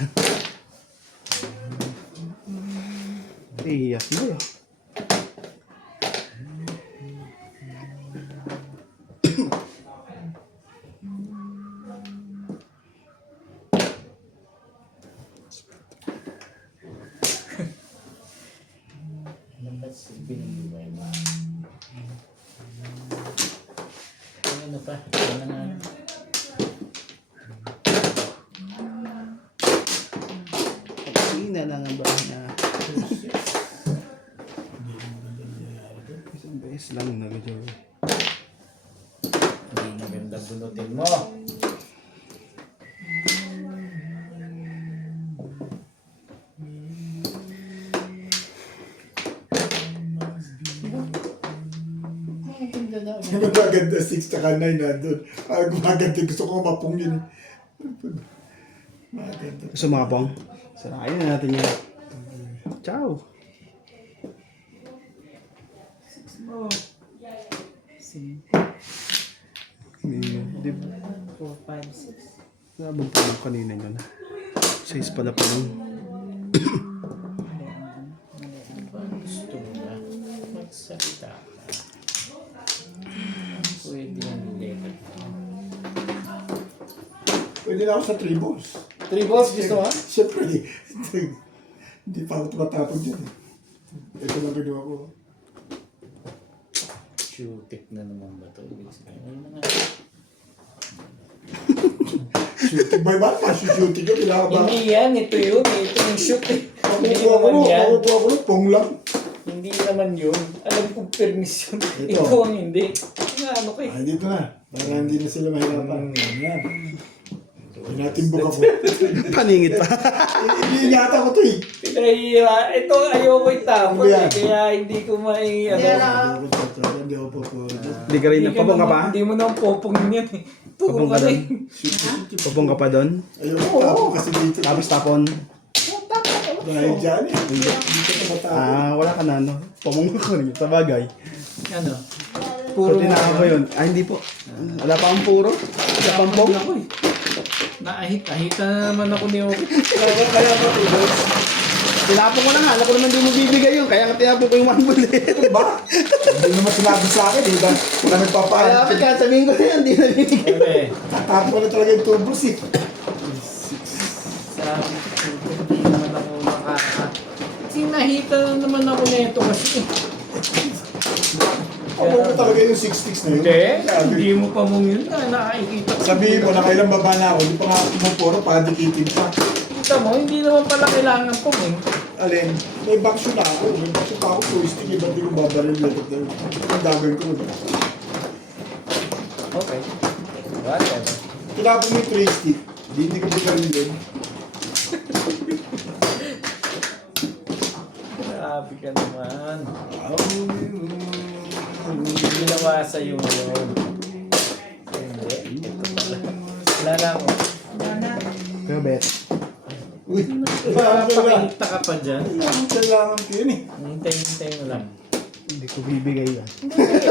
Iyak mo yun. Dapat binibay mo. Ano pa? Ano na? Hindi na lang ang bahay na. Isang beses lang nag-joy. Hindi na ganun Ganda bunutin mo. Ang ganda daw. Yung magaganda 6 tsaka 9 nandun. Gumaganda. Gusto ko mapong yun. Maganda. Gusto mga pong? Sarayin na natin yan. Ciao. Di ba? 4, 5, 6. Nabang pa yung kanina yun. 6 pala pa lang. Gusto mo na magsalita ka. Pwede yung letter. Pwede na ako sa 3 balls. 3 balls gusto mo? Siyempre. Hindi pa ako tumatapon dyan. Ito lang ginawa ko. Shootik na naman ba ito? Shooting by ba? Shooting ko. Kailangan ba? Hindi yan, ito yun. Ito yung shoot. Hindi Makukuha ko. naman yan. Makukuha ko. Pong lang. Hindi naman yun. Alam kong permission. Ito. Ikaw ang hindi. Ano ko eh. Dito na. Para hindi na sila mahirapan. Yan. Hindi natin buka po. Paningit pa. Hindi yata ko to eh. Pinahihira. Ito ayoko itapon Ano yan? eh. Kaya hindi ko mai... Hindi alam. Hindi ako po. Di ka rin napabong ka pa? Hindi mo naman popongin yan eh. Puro Papong ka ka na doon? eh. Papong ka pa doon? Ayoko tapon kasi dito. Tapos tapon? Dahil dyan eh. Dito ko matapon. Wala ka na, no? Pamong ko rin. Sa bagay. Ano? Puro Puro na ba yun? Hindi po. Wala pa ang puro? Wala pa ang pong? ako eh. Naahit-ahita na naman ako ni Oki. Kaya ba ito? Tinapon ko na nga. Alam ko naman di mo bibigay yun. Kaya nga tinapon ko yung one bullet. Ba? Hindi naman sinabi sa akin eh. Wala Kaya nagpapalit. kaya sabihin ko na yan. Di na bibigay. Sabi, Tatapon ko na talaga yung turbos eh. sabi ko, hindi naman ako sinahita na naman ako nito kasi. Ako mo talaga yung 6 sticks na yun. Hindi mo pa mong yun na nakikita ko. Sabihin mo na kailang baba na ako. Hindi pa nga pumupuro para dikitin pa. Kita mo, hindi naman pala kailangan po eh. Alin, may backshoot na ako. May backshoot pa ako. Twisting. Iba hindi ko babaril lagot na yun. Ang gagawin ko. Okay. Whatever. Tinapon mo yung 3 stick. Hindi ko bigaril yun. Grabe ka naman. Ginawa sa'yo yun. Hindi. Ito pala. Wala na ako. Wala na. Pero bet. Uy, Pakita ka pa dyan. kailangan ko yun eh. Hintay mo lang. Hindi ko bibigay yan.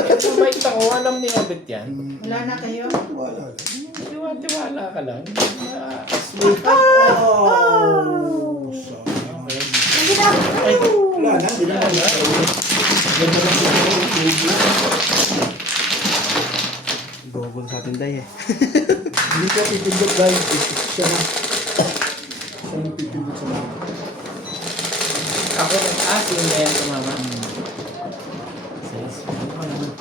Ito bait ako. Alam ni Obet yan. Wala na kayo? Wala. Tiwala ka lang. Oh! Sayang. Ay, Wala na. Hindi na wala. Ganda lang sa Gogol sa atin tayo eh. Hindi ko pipindot guys. Siya na. Siya na pipindot sa mga. ako nag-asin na yan sa mama. Says, ano ka naman?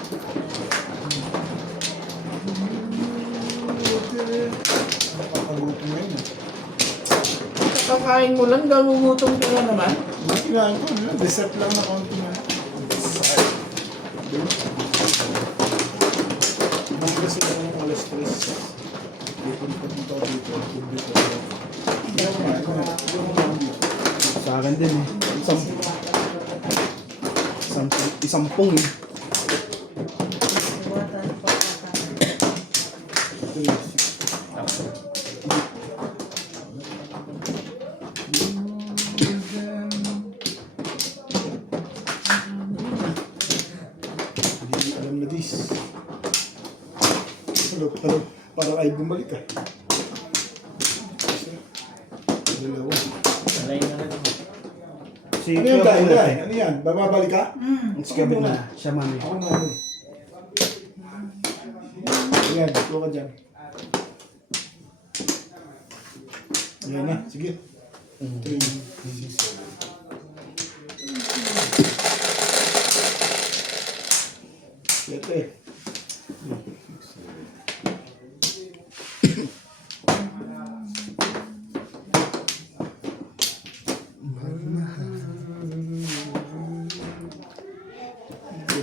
Nakakagutom na yun. Kakakain mo lang, gagugutom ka na naman. Hindi kinain ko. Dessert lang na konti na. Ibang kasi ako ng alas 3. Dito dito dito. Sa akin din eh. Isang pong eh. Iwatan po kata. Hindi alam na this. Parang ay bumalik ah. Dalawa. Alay na lang. Si Ano yan Kuya dahil muna, dahil? eh. Ano yan? Babalik ka? Si Kevin na. Siya mami. Ako na ako. Ayan, dito ka dyan. Ayan na, sige. 3. Ito eh.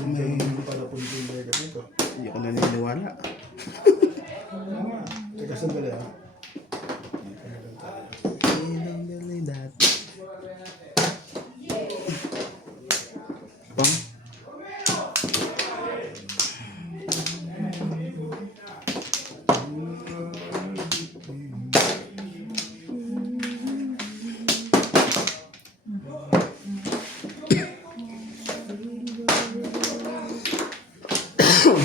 May pala punting mega dito. Hindi ko naniniwala. Tama. Teka, sandali ah. Bang.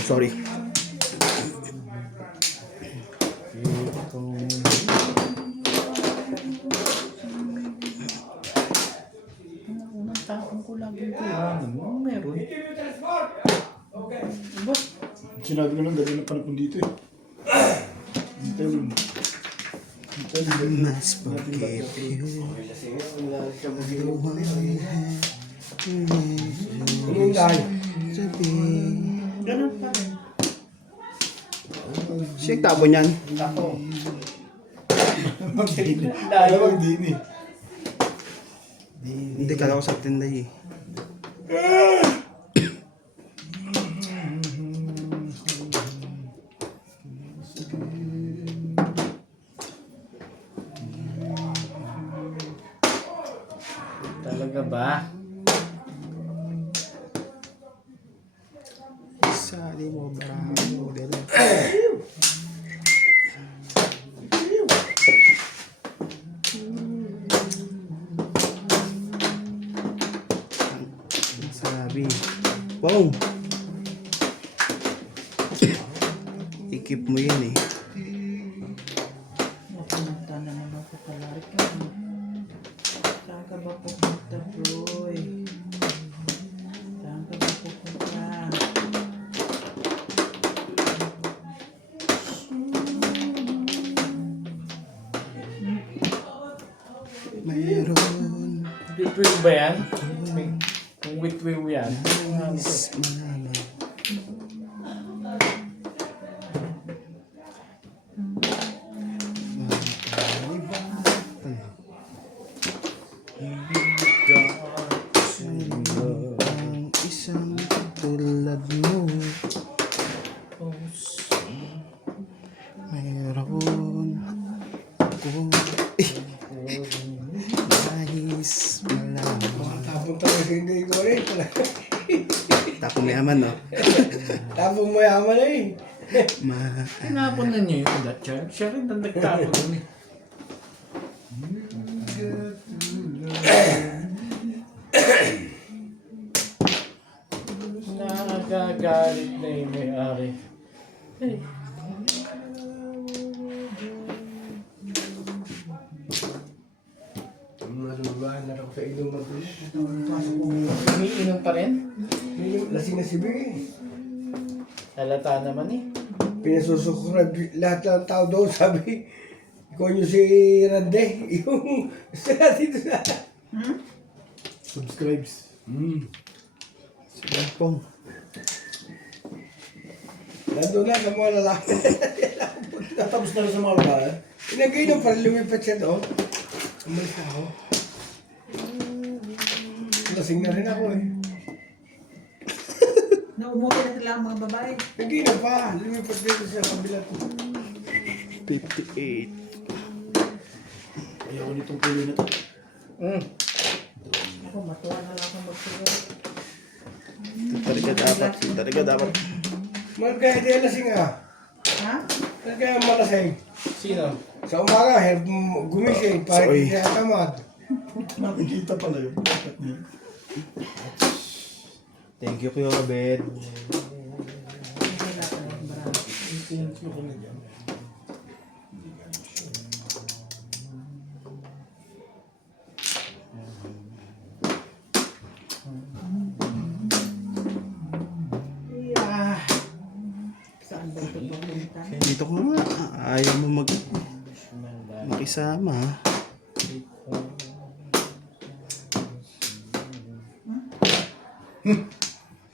Sorry. Unang tapon ko lagi ito. Meron. Diba? Sinabi ko lang, dali na panapon dito eh. Dito yun. Dito yun. Mas pag-ibig. Ano yung dahil? Ganun pa rin. Siya yung tabo niyan. Tapo. Dalawang din eh. Hindi, kala ko sa tinda eh. Talaga ba? Sali mo, barang mo, gano'n. Sabi. Wow! I-keep mo yun eh. Napunta naman ako palarik ka. Saan ka ba pupunta, Troy? Saan ka ba pupunta? Mayroon. Witwiw ba yan? Kung witwiw yan. Mas malaman. Ang isang tulad mo. Mayroon ako nais malaman. Tapong tayo sa hindi ko rin. Tapo mayaman, no? Tapong mayaman na eh. Tinapon na niya yung Dutcher. Siya rin ang nagtapon dun eh. Nakakagalit na yung may-ari. Eh, Malubahan na ako sa ilong matuloy. umiinom pa rin. Lasing na si Big eh. Halata naman eh. Pinasusok ko na lahat ng tao doon. Sabi, ikaw nyo si Rande. Yung sa dito sa... Subscribes. Sige pong. Nandun na sa mga lalaki. Tapos na rin sa mga babae. Pinagay nung para lumipat siya doon. Umalis na ako. Lasing na rin ako eh. Naumuwi na sila ang mga babae. Nagay na pa. Lumipat dito sa kabila ko. 58. Ayaw ko nitong pulo na to. Ako, matuwa na lang akong magsiguro. Ito talaga dapat. Mahal kaya di lasing ah. Ha? Mahal kaya malasing. Sino? Sa umaga, gumising para Sorry. hindi siya tamad. Nakikita pala yun. Thank you, Kuya Robert. Hindi na pala yung barang. Yeah. Saan ba ito pupunta? Dito ko nga. Ayaw mo makisama.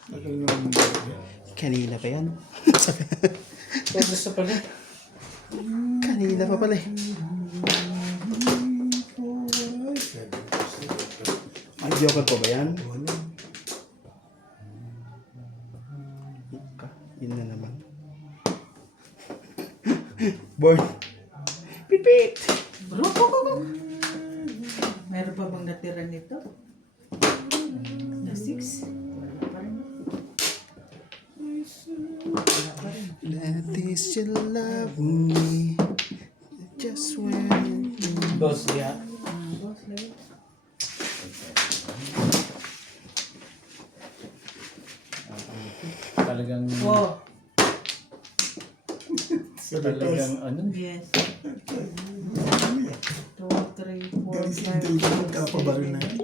Tagal naman. Kanina pa yan. Tapos sa pala. Kanina pa pala eh. Ang joker ko ba yan? Yun na naman. Born. Pipit! Meron pa bang natira nito? Na 6? Wala pa rin. Wala pa rin. Let this you love me. Just when Boss, yeah. Boss, lagi. Talagang, Oh, talagang ano? yes. 2, 3, 4, Galing si 5, Inday ko magkapabaril na yan.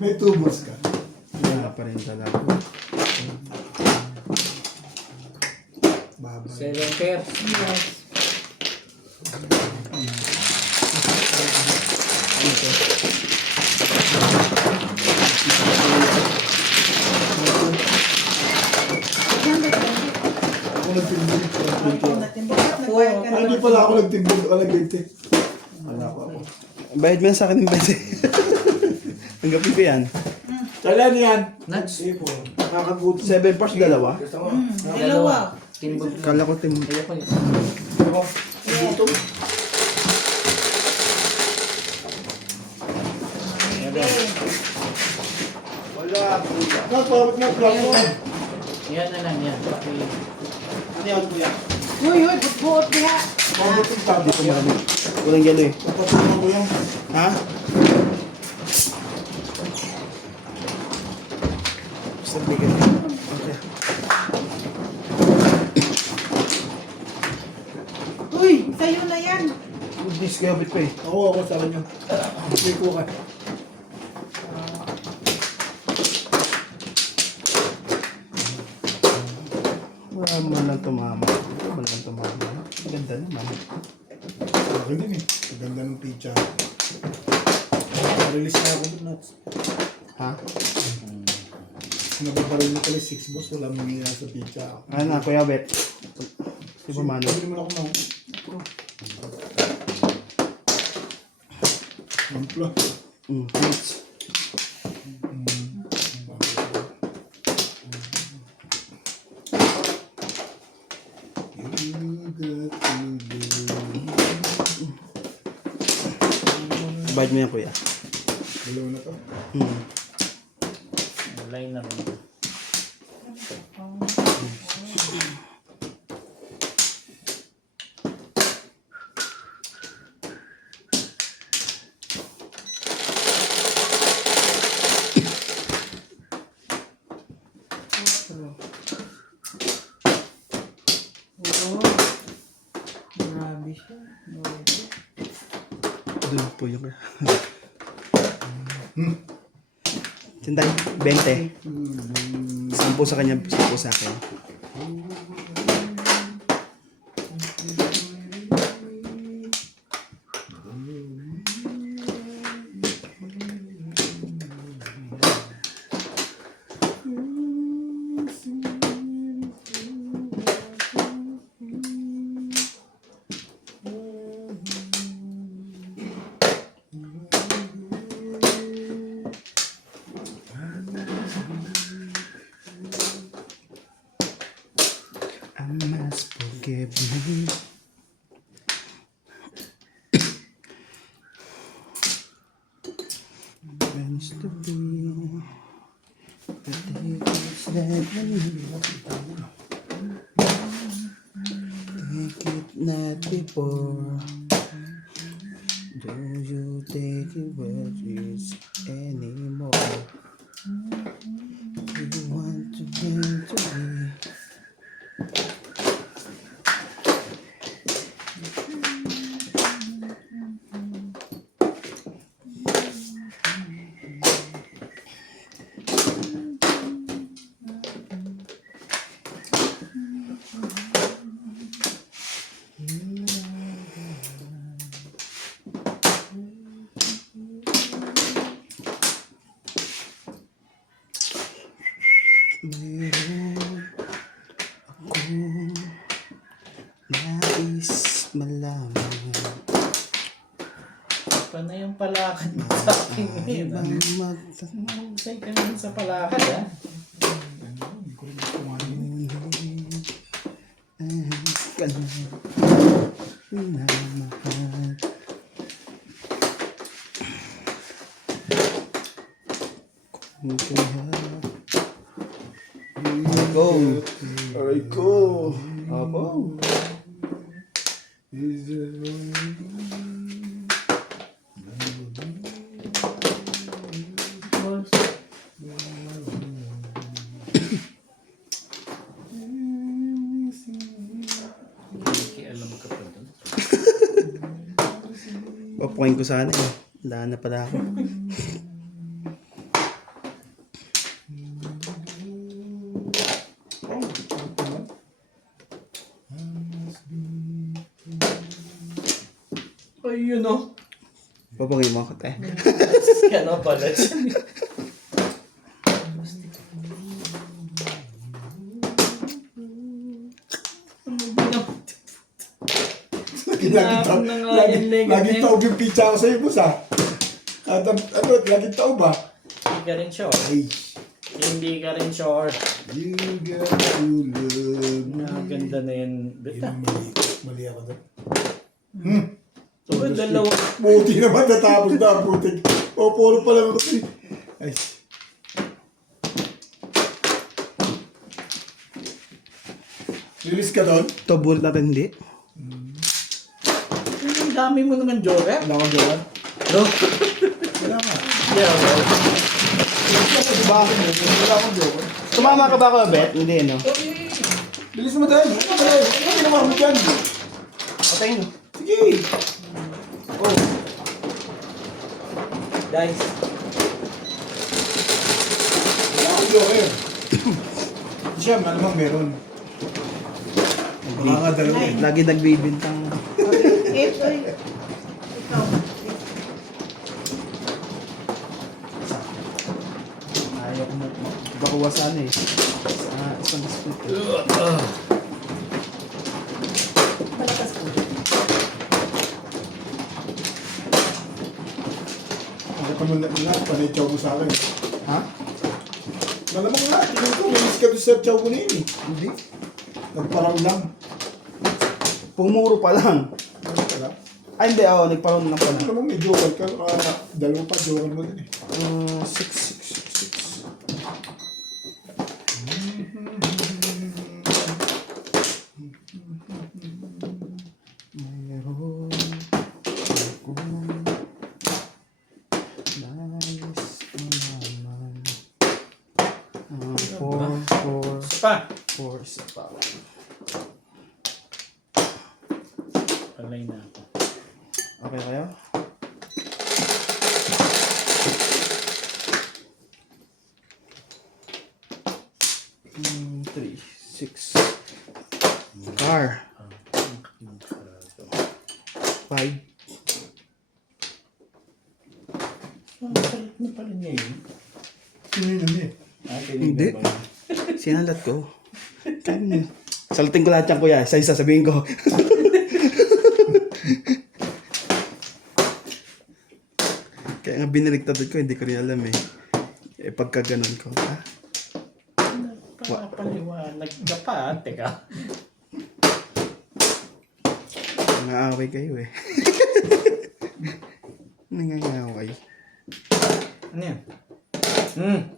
May tubos ka. wala pa rin talaga. Babay. 7 pairs. Yes. Ako nagtimbili. Nagbayad ka Hindi na. pala ako nagtimbili. Wala 20. Wala pa ako. Bayad mo yan sa akin ng 20. Tanggapin ko yan. Kailan yan? Nuts. Nakakagutom. 7 parts, dalawa. Dalawa. Timbog. Kala ko tim. Kaya ko yun. Gutom. Wala. Napawag na plako. Yan na lang yan. Pati, Ano yan, kuya? Uy, uy, buot niya. Bakit yung tabi ko marami? Walang yelo eh. Napatunan ko yan. Ha? Sabihin. Okay. Uy, sa'yo na yan. Goodness, kaya bit pa eh. Ako sa kanya. Hindi ko ka. Wala man lang tumama. Wala man lang tumama. Ganda naman. Akin din eh. Ang ganda ng pizza. Release na ako ng nuts. Ha? Nababaril na pala 6 boss. Wala mangyayari sa pizza. Ano na, kuya Bet? Di ba mano? Sabi naman ako na. Ampla. Thanks. Bayad mo yan, kuya. Dalawa na to. line na rin. Oo. Grabe siya. Grabe. Doon po yung... Sintay, 20. 10 sa kanya, 10 sa akin. I must forgive me. Meant to be the things that take it not before. Do you take it what is anymore? Do you want to be to me? Meron akong nais malaman. Paano yung palakad mo sa akin ngayon? Ibang magtanong. Mahusay ka naman sa palakad, ha? ka na. Minamahal. Kung kaya. Go. Aray ko. Apo. Balls. Alam ka pa doon. Papukain ko sana eh. Daan na pala ako. Ayun o. Papukain mo ako te. Ano pala dyan? Tinapon na nga yung leg, Lagi eh. taob yung pizza ko sa'yo, boss ha. At ano, lagi taob ba? Hindi ka rin sure. Ay, Hindi ka rin sure. you got to love me. Ganda na yan. Bita. Mali ako doon. Diba, dalawa. Buti naman natapos na, buti. O, puro pa lang ako. Ay. Lilis ka doon? To bull na rin hindi. Ang dami mo naman, Joker. Wala kang gawan? No? Wala ka. Yeah, well. Bakit mo? Wala kang gawan? Tumama ka ba ako, Bet? Hindi, no? Bilis mo tayo. Ano ginawa mo dyan? Patayin mo. Sige. Oh. Guys. Wala kang joker. Siya, malamang meron. Baka nga dalawa eh. Lagi nagbibintang. Ito eh. Ikaw. Ayaw ko bakuwasan eh. Sa isang split. Malakas po. Pagkakamula mo nga, panay chow mo sa akin. Ha? Malamang nga, tingin ko, malis ka doon sa chow mo na yun eh. Hindi. Nagparang lang. Pumuro pa lang. Ano ka lang? Ay, hindi. Oo, nagparoon lang pala. Malamang may joker ka. Dalawa pa, joker mo din eh. 6. Mayroon akong nais malaman. 4, Pa. 4 isa pa. Palay na ako. Okay kayo? Three, 6. Car. 5. Ang salit na pala niya yun. Sino yun eh? Hindi. Sinalat ko. Salatin ko lahat yan, kuya. Isa-isa sabihin ko. Kaya nga biniligtad ko, hindi ko rin alam eh. Eh, pagka ganun ko. Ha? Paliwanag ka pa. Teka. Nangaaway kayo eh. Nangangaway. Ano yan?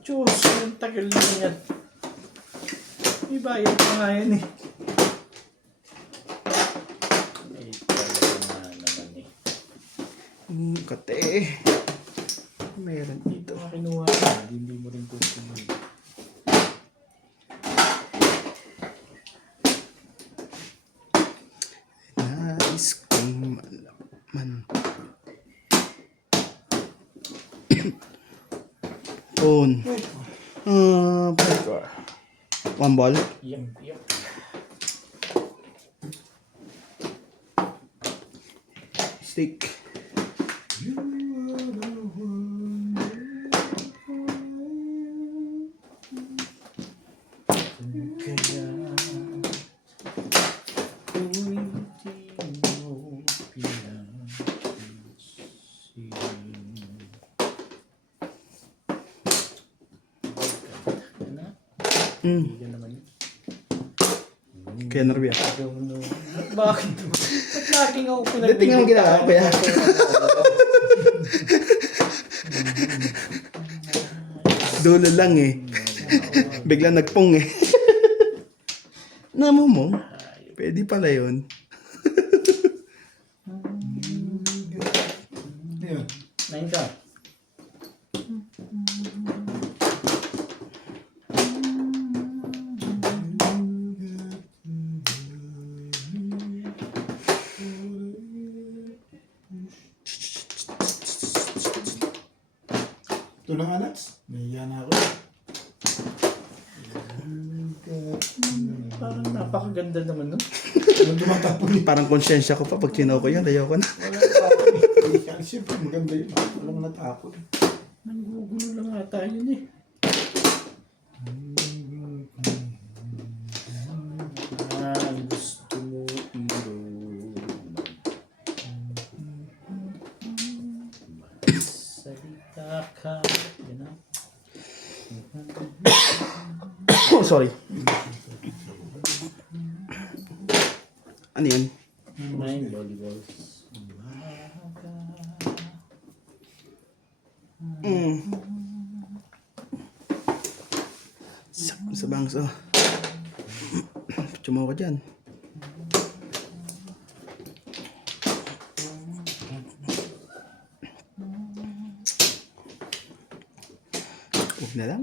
Diyos, ang tagal na yan. May bayad pa nga yan eh. Ay, talaga nga naman eh. Kate. Meron dito. Ito nga kinuha ka. Hindi mo rin tutuloy. Nais kong malaman. Phone. Breaker. One ball. Yep, yep. Stick. Kaya kung hindi mo pinapansin. Ano? Hindi ka naman yun. Kaya Norbia. Bakit? Ba't laging ako Hindi, tingnan mo ginawa ko kaya. Dulo lang eh. Bigla nagpong eh. Namumong. Pwede pala yun. Ayan. 9 ka. Ito na nga, Nats. Nahiya na ako. Parang napakaganda naman nun. Nung tumatapon eh. Parang konsyensya ko pa pag chinaw ko yan. Ayaw ko na. Wala natapon eh. Kaya siyempre maganda yun. Walang natapon. Nanggugulo lang ata yun eh. Gusto mo salita ka. Yan ah. Oh, sorry. Ano yun? 9 volleyballs. Sa bangso. Pucho mo ko dyan. Huwag na lang.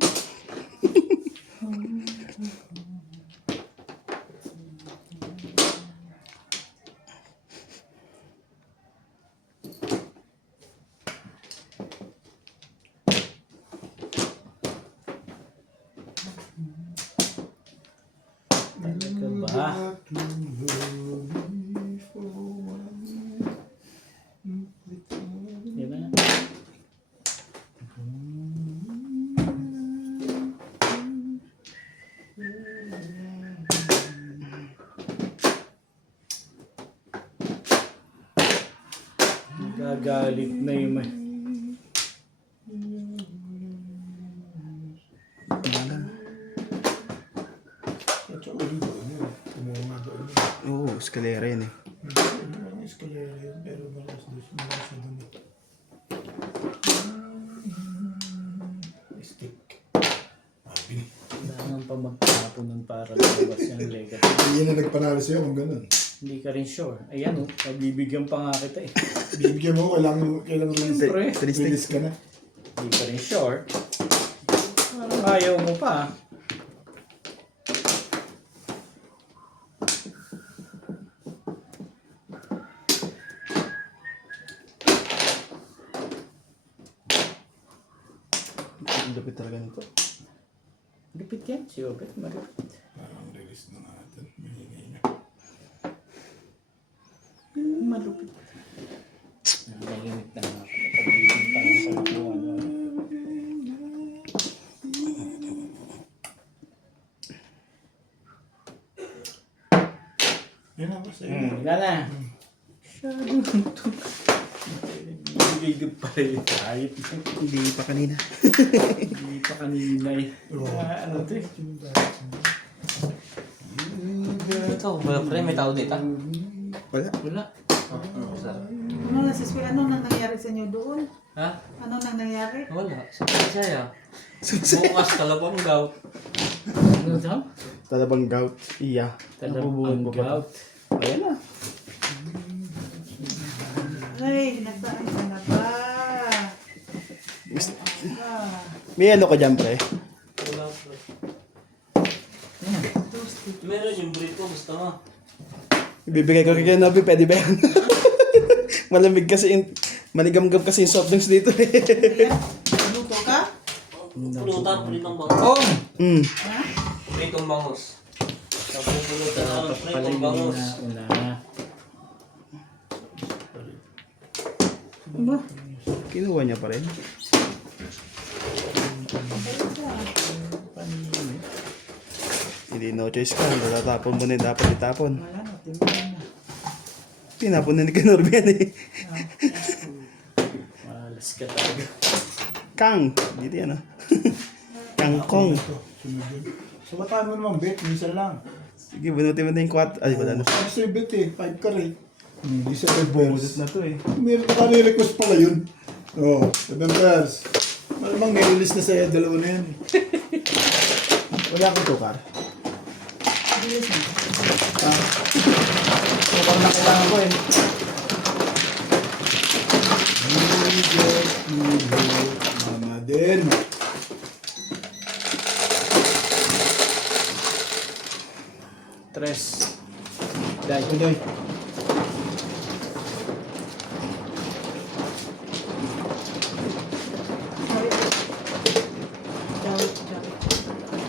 Talaga ba? Yan na. Nagagalit na yung may... At sa ulo doon yun. Tumuha doon yun. Oo, eskalera yun eh. Parang eskalera yun. Pero malakas doon. Malakas na doon eh. Stick. Abi. Kailangan pa magtapon nun para lumabas yung legat. Hindi na nagpanalo sa'yo kung ganun. Hindi ka rin sure. Ayan o, pagbibigyan pa nga kita eh. Bibigyan mo, kailangan release. Siyempre. Release ka na. Hindi ka rin sure. Parang ayaw mo pa. Ang lupit talaga nito. Lupit yan. Si Obet, malupit. Parang release na natin. Mahingay na. Malupit. Nakalimit na nga. Pagbibigyan pa nga sa kuha. Yan ako sa'yo. Wala na. Masyadong ito. Bibigay pa rin. Kahit Hindi pa kanina. hindi pa kanina eh. Ano to eh. Ikaw, wala pre, may tao dito. Wala. Wala. Ano na sis, ano nang nangyari sa inyo doon? Ha? Ano nang nangyari? Wala. Sa Pasaya. Bukas talabang daw. Ano daw? Talabang gout. Iya. Talabang gout. Ayan na. Ay, nasaan ka na ba? May ano ka dyan, pre? Wala pre. Meron yung burrito, gusto mo? Ibibigay ko kay Nobi, pwede ba yan? Malamig kasi yung... Maligam-gam kasi yung soft drinks dito eh. Luto ka? Pulutan, pritong bangus. Mm. Pritong bangus. Tapos pulutan ng pritong Palingin bangus. na una. Ba? Kinuha niya pa rin. Hindi, no choice ka. Natatapon mo na yung dapat itapon. Wala na, timulan na. Tinapon na ni Kanorbi yan eh. Malas ka talaga. Kang! Dito yan ah. Kangkong. Ito, sunod yun. Sa bataan mo naman, bet, minsan lang. Sige, bunutin mo na yung 4. Ay, wala na. Ang sibit eh, 5 ka rin. Hindi siya Bunot reverse. na to eh. Meron ka request pala yun. Oo, 7 pairs. Malamang nililis na sa'yo, dalawa na yan. Wala akong tukar. Bilis na. Tukar na kailangan ko eh. Mama din. Tres. Dahil ko doy.